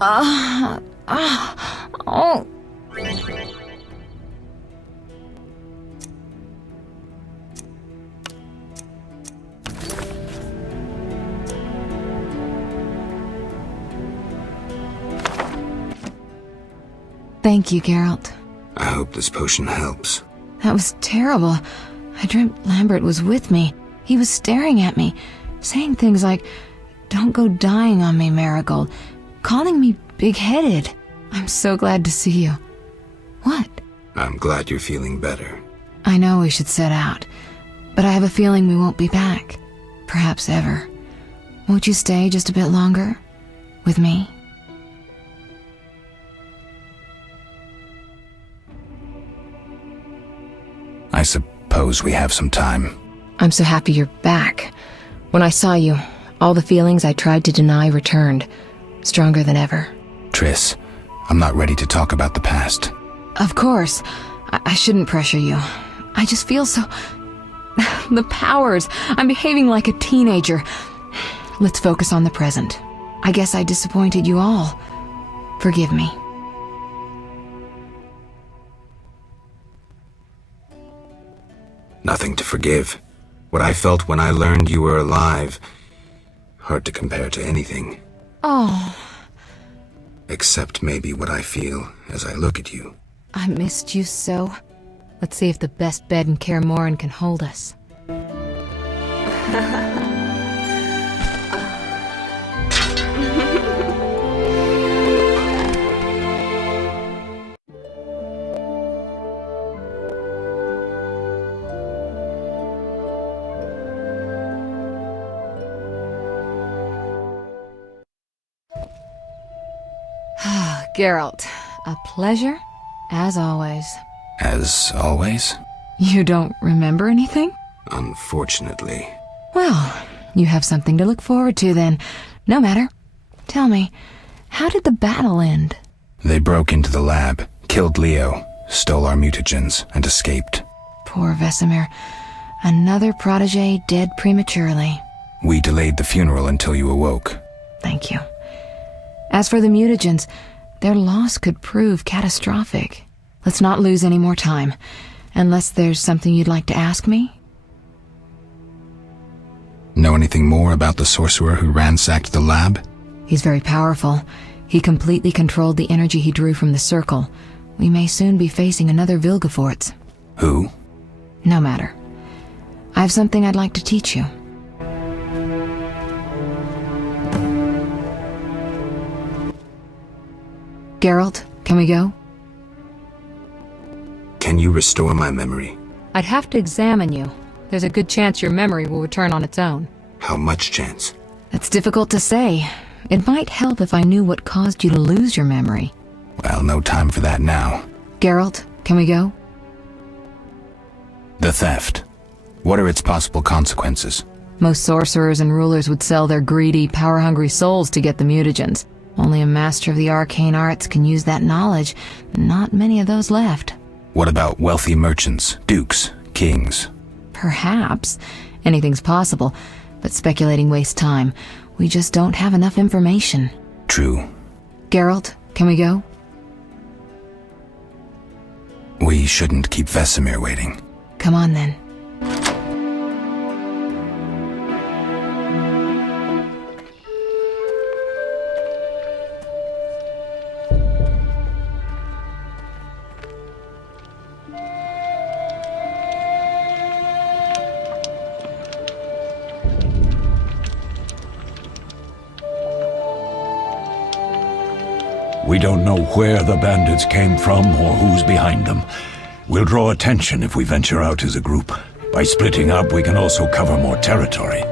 Oh. Thank you, Geralt. I hope this potion helps. That was terrible. I dreamt Lambert was with me. He was staring at me, saying things like, "Don't go dying on me, Marigold," calling me big-headed. I'm so glad to see you. What? I'm glad you're feeling better. I know we should set out, but I have a feeling we won't be back. Perhaps ever. Won't you stay just a bit longer? With me? I suppose we have some time. I'm so happy you're back. When I saw you, all the feelings I tried to deny returned, stronger than ever. Triss, I'm not ready to talk about the past. Of course. I shouldn't pressure you. I just feel so... the powers. I'm behaving like a teenager. Let's focus on the present. I guess I disappointed you all. Forgive me. Nothing to forgive. What I felt when I learned you were alive, hard to compare to anything. Oh. Except maybe what I feel as I look at you. I missed you so. Let's see if the best bed in Kaer Morhen can hold us. Geralt, a pleasure, as always. As always? You don't remember anything? Unfortunately. Well, you have something to look forward to then. No matter. Tell me, How did the battle end? They broke into the lab, killed Leo, stole our mutagens, and escaped. Poor Vesemir. Another protege dead prematurely. We delayed the funeral until you awoke. Thank you. As for the mutagens, their loss could prove catastrophic. Let's not lose any more time. Unless there's something you'd like to ask me? Know anything more about the sorcerer who ransacked the lab? He's very powerful. He completely controlled the energy he drew from the circle. We may soon be facing another Vilgefortz. Who? No matter. I have something I'd like to teach you. Geralt, can we go? Can you restore my memory? I'd have to examine you. There's a good chance your memory will return on its own. How much chance? That's difficult to say. It might help if I knew what caused you to lose your memory. Well, no time for that now. Geralt, can we go? The theft. What are its possible consequences? Most sorcerers and rulers would sell their greedy, power-hungry souls to get the mutagens. Only a master of the arcane arts can use that knowledge. Not many of those left. What about wealthy merchants, dukes, kings? Perhaps. Anything's possible, but speculating wastes time. We just don't have enough information. True. Geralt, can we go? We shouldn't keep Vesemir waiting. Come on then. We don't know where the bandits came from or who's behind them. We'll draw attention if we venture out as a group. By splitting up, we can also cover more territory.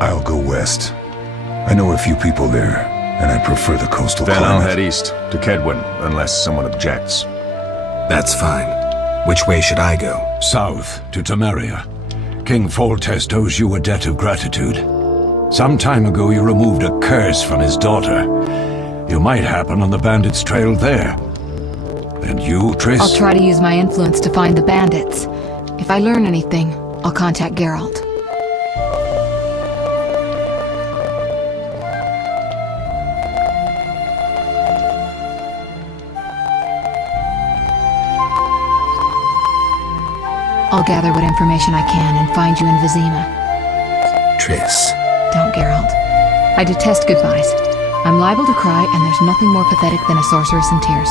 I'll go west. I know a few people there, and I prefer the coastal Then climate. I'll head east, to Kedwin, unless someone objects. That's fine. Which way should I go? South, to Temeria. King Foltest owes you a debt of gratitude. Some time ago you removed a curse from his daughter. You might happen on the bandits' trail there. And you, Triss? I'll try to use my influence to find the bandits. If I learn anything, I'll contact Geralt. I'll gather what information I can and find you in Vizima. Triss. Don't, Geralt. I detest goodbyes. I'm liable to cry, and there's nothing more pathetic than a sorceress in tears.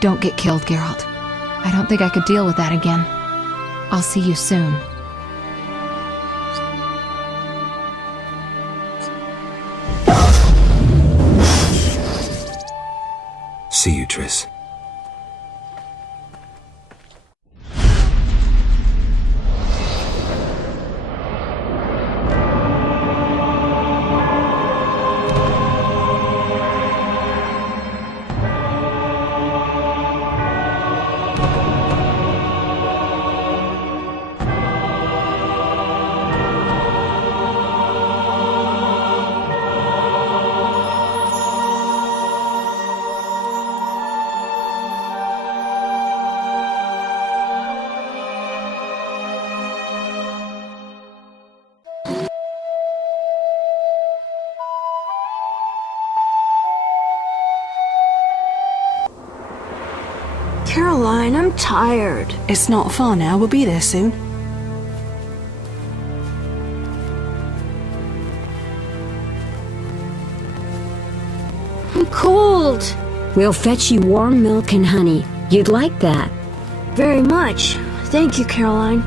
Don't get killed, Geralt. I don't think I could deal with that again. I'll see you soon. See you, Triss. Caroline, I'm tired. It's not far now. We'll be there soon. I'm cold. We'll fetch you warm milk and honey. You'd like that. Very much. Thank you, Caroline.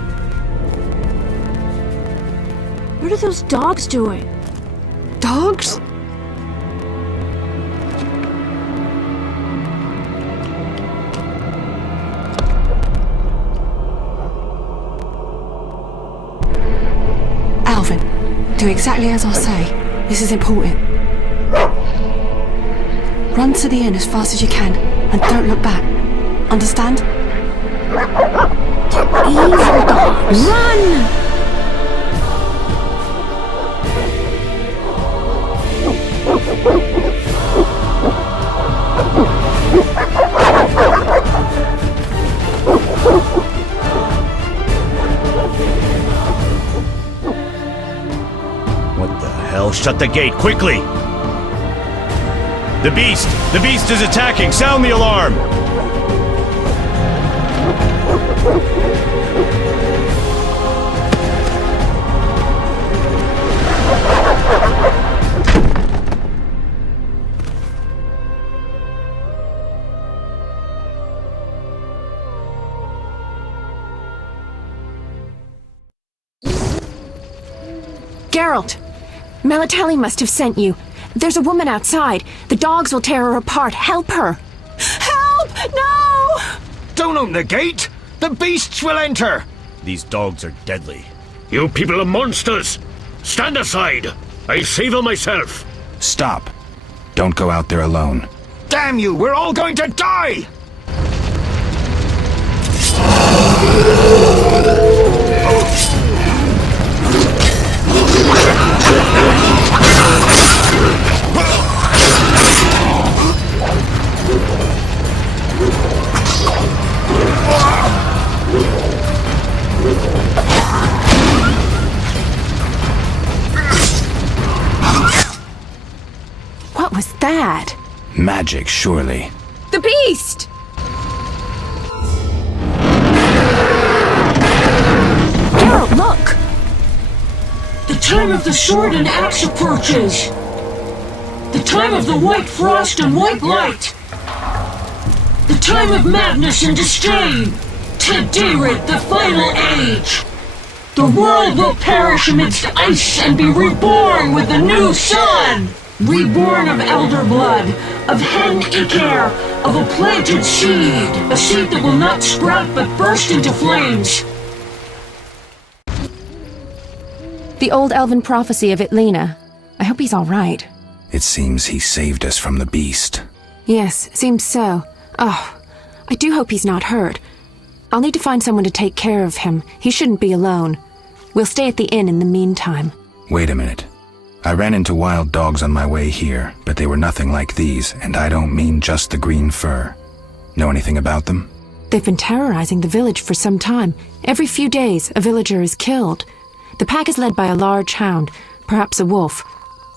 What are those dogs doing? Dogs? Alvin, do exactly as I say. This is important. Run to the end as fast as you can, and don't look back. Understand? Evil dogs. Run! What the hell? Shut the gate, quickly! The beast! The beast is attacking! Sound the alarm! Geralt! Melatelli must have sent you. There's a woman outside. The dogs will tear her apart. Help her! Help! No! Don't open the gate! The beasts will enter! These dogs are deadly. You people are monsters! Stand aside! I'll save her myself! Stop. Don't go out there alone. Damn you! We're all going to die! What was that? Magic, surely. The beast! Geralt, look! The time of the sword and axe approaches. The time of the white frost and white light. The time of madness and disdain. Tadirit, the final age. The world will perish amidst ice and be reborn with the new sun. Reborn of elder blood, of hen Iker, of a planted seed. A seed that will not sprout but burst into flames. The old elven prophecy of Itlena. I hope he's all right. It seems he saved us from the beast. Yes, seems so. Oh, I do hope he's not hurt. I'll need to find someone to take care of him. He shouldn't be alone. We'll stay at the inn in the meantime. Wait a minute. I ran into wild dogs on my way here, but they were nothing like these, and I don't mean just the green fur. Know anything about them? They've been terrorizing the village for some time. Every few days, a villager is killed. The pack is led by a large hound, perhaps a wolf.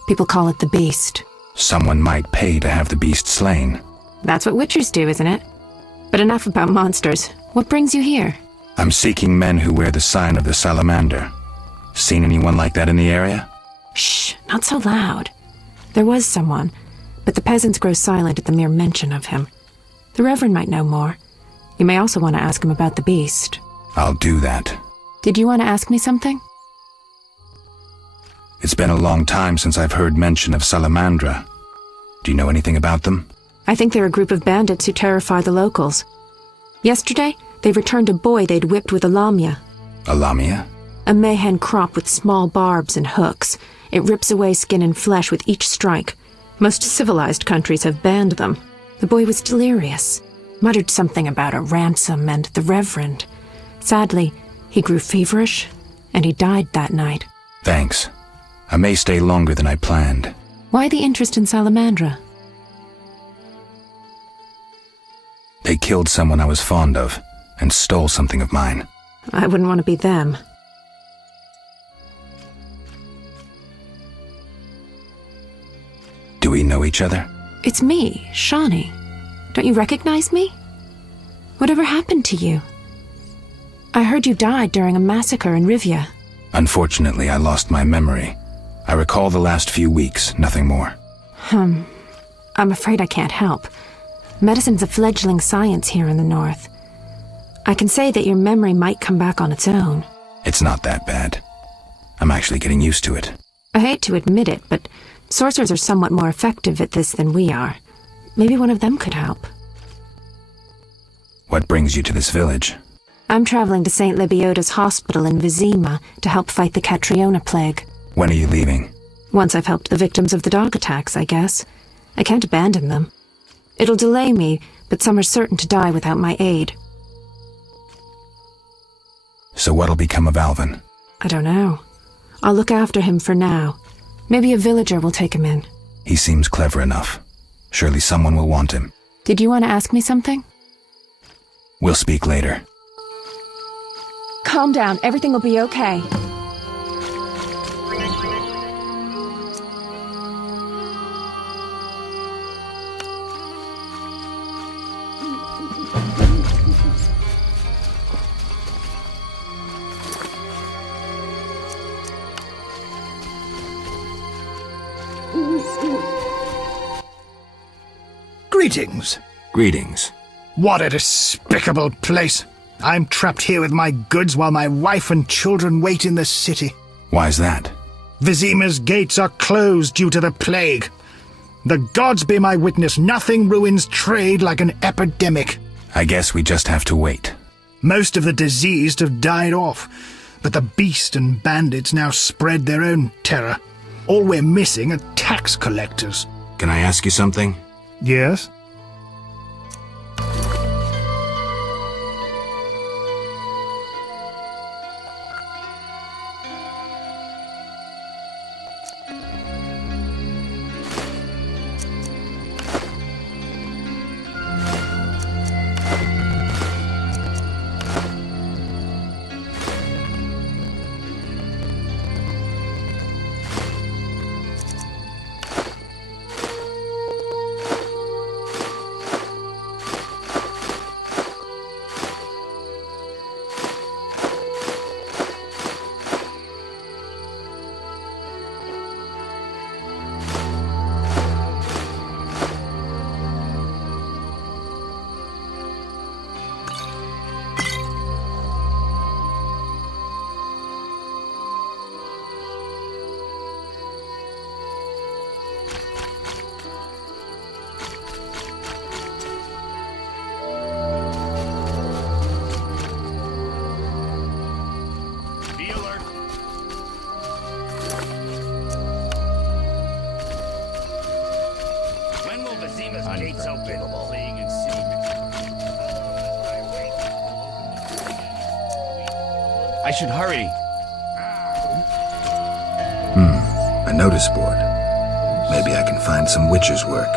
People call it the beast. Someone might pay to have the beast slain. That's what witchers do, isn't it? But enough about monsters. What brings you here? I'm seeking men who wear the sign of the salamander. Seen anyone like that in the area? Shh, not so loud. There was someone, but the peasants grow silent at the mere mention of him. The Reverend might know more. You may also want to ask him about the beast. I'll do that. Did you want to ask me something? It's been a long time since I've heard mention of Salamandra. Do you know anything about them? I think they're a group of bandits who terrify the locals. Yesterday, they returned a boy they'd whipped with a lamia. A lamia? A mayhen crop with small barbs and hooks. It rips away skin and flesh with each strike. Most civilized countries have banned them. The boy was delirious, muttered something about a ransom and the Reverend. Sadly, he grew feverish, and he died that night. Thanks. I may stay longer than I planned. Why the interest in Salamandra? They killed someone I was fond of, and stole something of mine. I wouldn't want to be them. Do we know each other? It's me, Shawnee. Don't you recognize me? Whatever happened to you? I heard you died during a massacre in Rivia. Unfortunately, I lost my memory. I recall the last few weeks, nothing more. I'm afraid I can't help. Medicine's a fledgling science here in the north. I can say that your memory might come back on its own. It's not that bad. I'm actually getting used to it. I hate to admit it, but sorcerers are somewhat more effective at this than we are. Maybe one of them could help. What brings you to this village? I'm traveling to St. Lebioda's hospital in Vizima to help fight the Catriona plague. When are you leaving? Once I've helped the victims of the dog attacks, I guess. I can't abandon them. It'll delay me, but some are certain to die without my aid. So what'll become of Alvin? I don't know. I'll look after him for now. Maybe a villager will take him in. He seems clever enough. Surely someone will want him. Did you want to ask me something? We'll speak later. Calm down. Everything will be okay. Greetings. Greetings. What a despicable place. I'm trapped here with my goods while my wife and children wait in the city. Why's that? Vizima's gates are closed due to the plague. The gods be my witness, nothing ruins trade like an epidemic. I guess we just have to wait. Most of the diseased have died off, but the beast and bandits now spread their own terror. All we're missing are tax collectors. Can I ask you something? Yes? I should hurry. A notice board. Maybe I can find some witcher's work.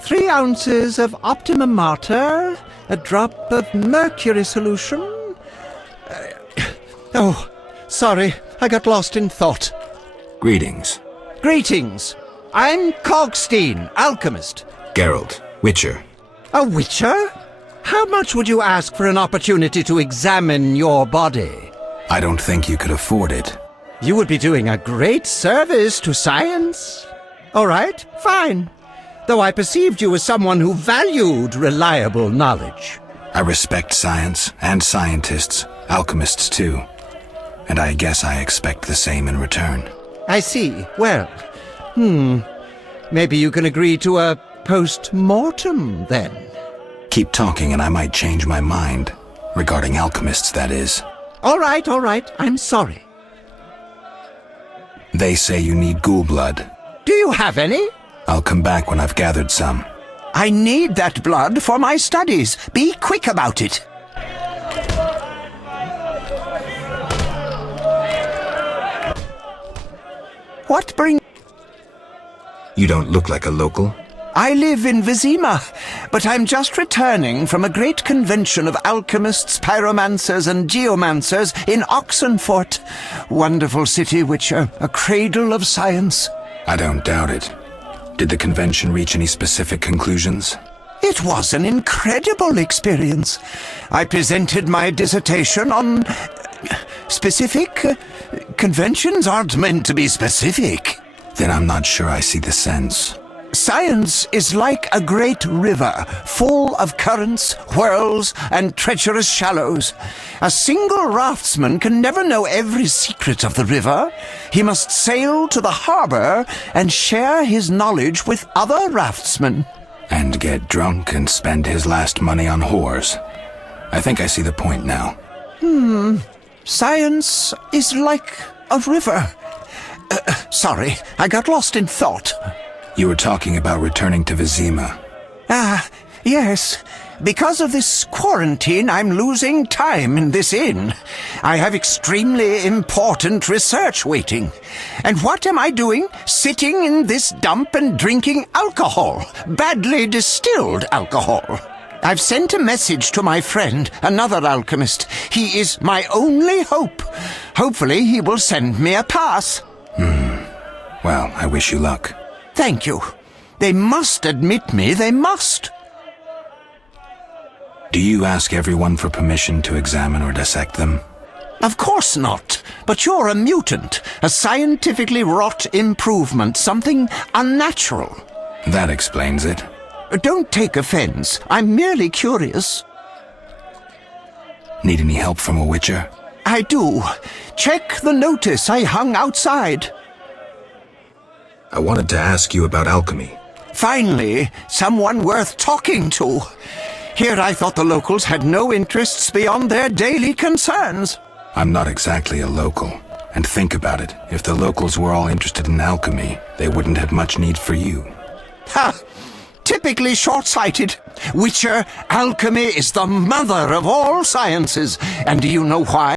Three ounces of optimum mater, a drop of mercury solution. Oh, sorry, I got lost in thought. Greetings. Greetings. I'm Cogstein, alchemist. Geralt, Witcher. A witcher? How much would you ask for an opportunity to examine your body? I don't think you could afford it. You would be doing a great service to science. All right, fine. Though I perceived you as someone who valued reliable knowledge. I respect science and scientists, alchemists too. And I guess I expect the same in return. I see. Well, maybe you can agree to a post-mortem then. Keep talking and I might change my mind. Regarding alchemists, that is. All right. I'm sorry. They say you need ghoul blood. Do you have any? I'll come back when I've gathered some. I need that blood for my studies. Be quick about it. What brings... You don't look like a local. I live in Vizima, but I'm just returning from a great convention of alchemists, pyromancers, and geomancers in Oxenfurt. Wonderful city, Witcher, a cradle of science. I don't doubt it. Did the convention reach any specific conclusions? It was an incredible experience. I presented my dissertation on... specific? Conventions aren't meant to be specific. Then I'm not sure I see the sense. Science is like a great river, full of currents, whirls, and treacherous shallows. A single raftsman can never know every secret of the river. He must sail to the harbor and share his knowledge with other raftsmen. And get drunk and spend his last money on whores. I think I see the point now. Science is like a river. Sorry, I got lost in thought. You were talking about returning to Vizima. Yes. Because of this quarantine, I'm losing time in this inn. I have extremely important research waiting. And what am I doing? Sitting in this dump and drinking alcohol. Badly distilled alcohol. I've sent a message to my friend, another alchemist. He is my only hope. Hopefully he will send me a pass. Well, I wish you luck. Thank you. They must admit me, they must. Do you ask everyone for permission to examine or dissect them? Of course not. But you're a mutant, a scientifically wrought improvement, something unnatural. That explains it. Don't take offense. I'm merely curious. Need any help from a witcher? I do. Check the notice I hung outside. I wanted to ask you about alchemy. Finally, someone worth talking to. Here I thought the locals had no interests beyond their daily concerns. I'm not exactly a local. And think about it. If the locals were all interested in alchemy, they wouldn't have much need for you. Ha! Typically short-sighted. Witcher, alchemy is the mother of all sciences. And do you know why?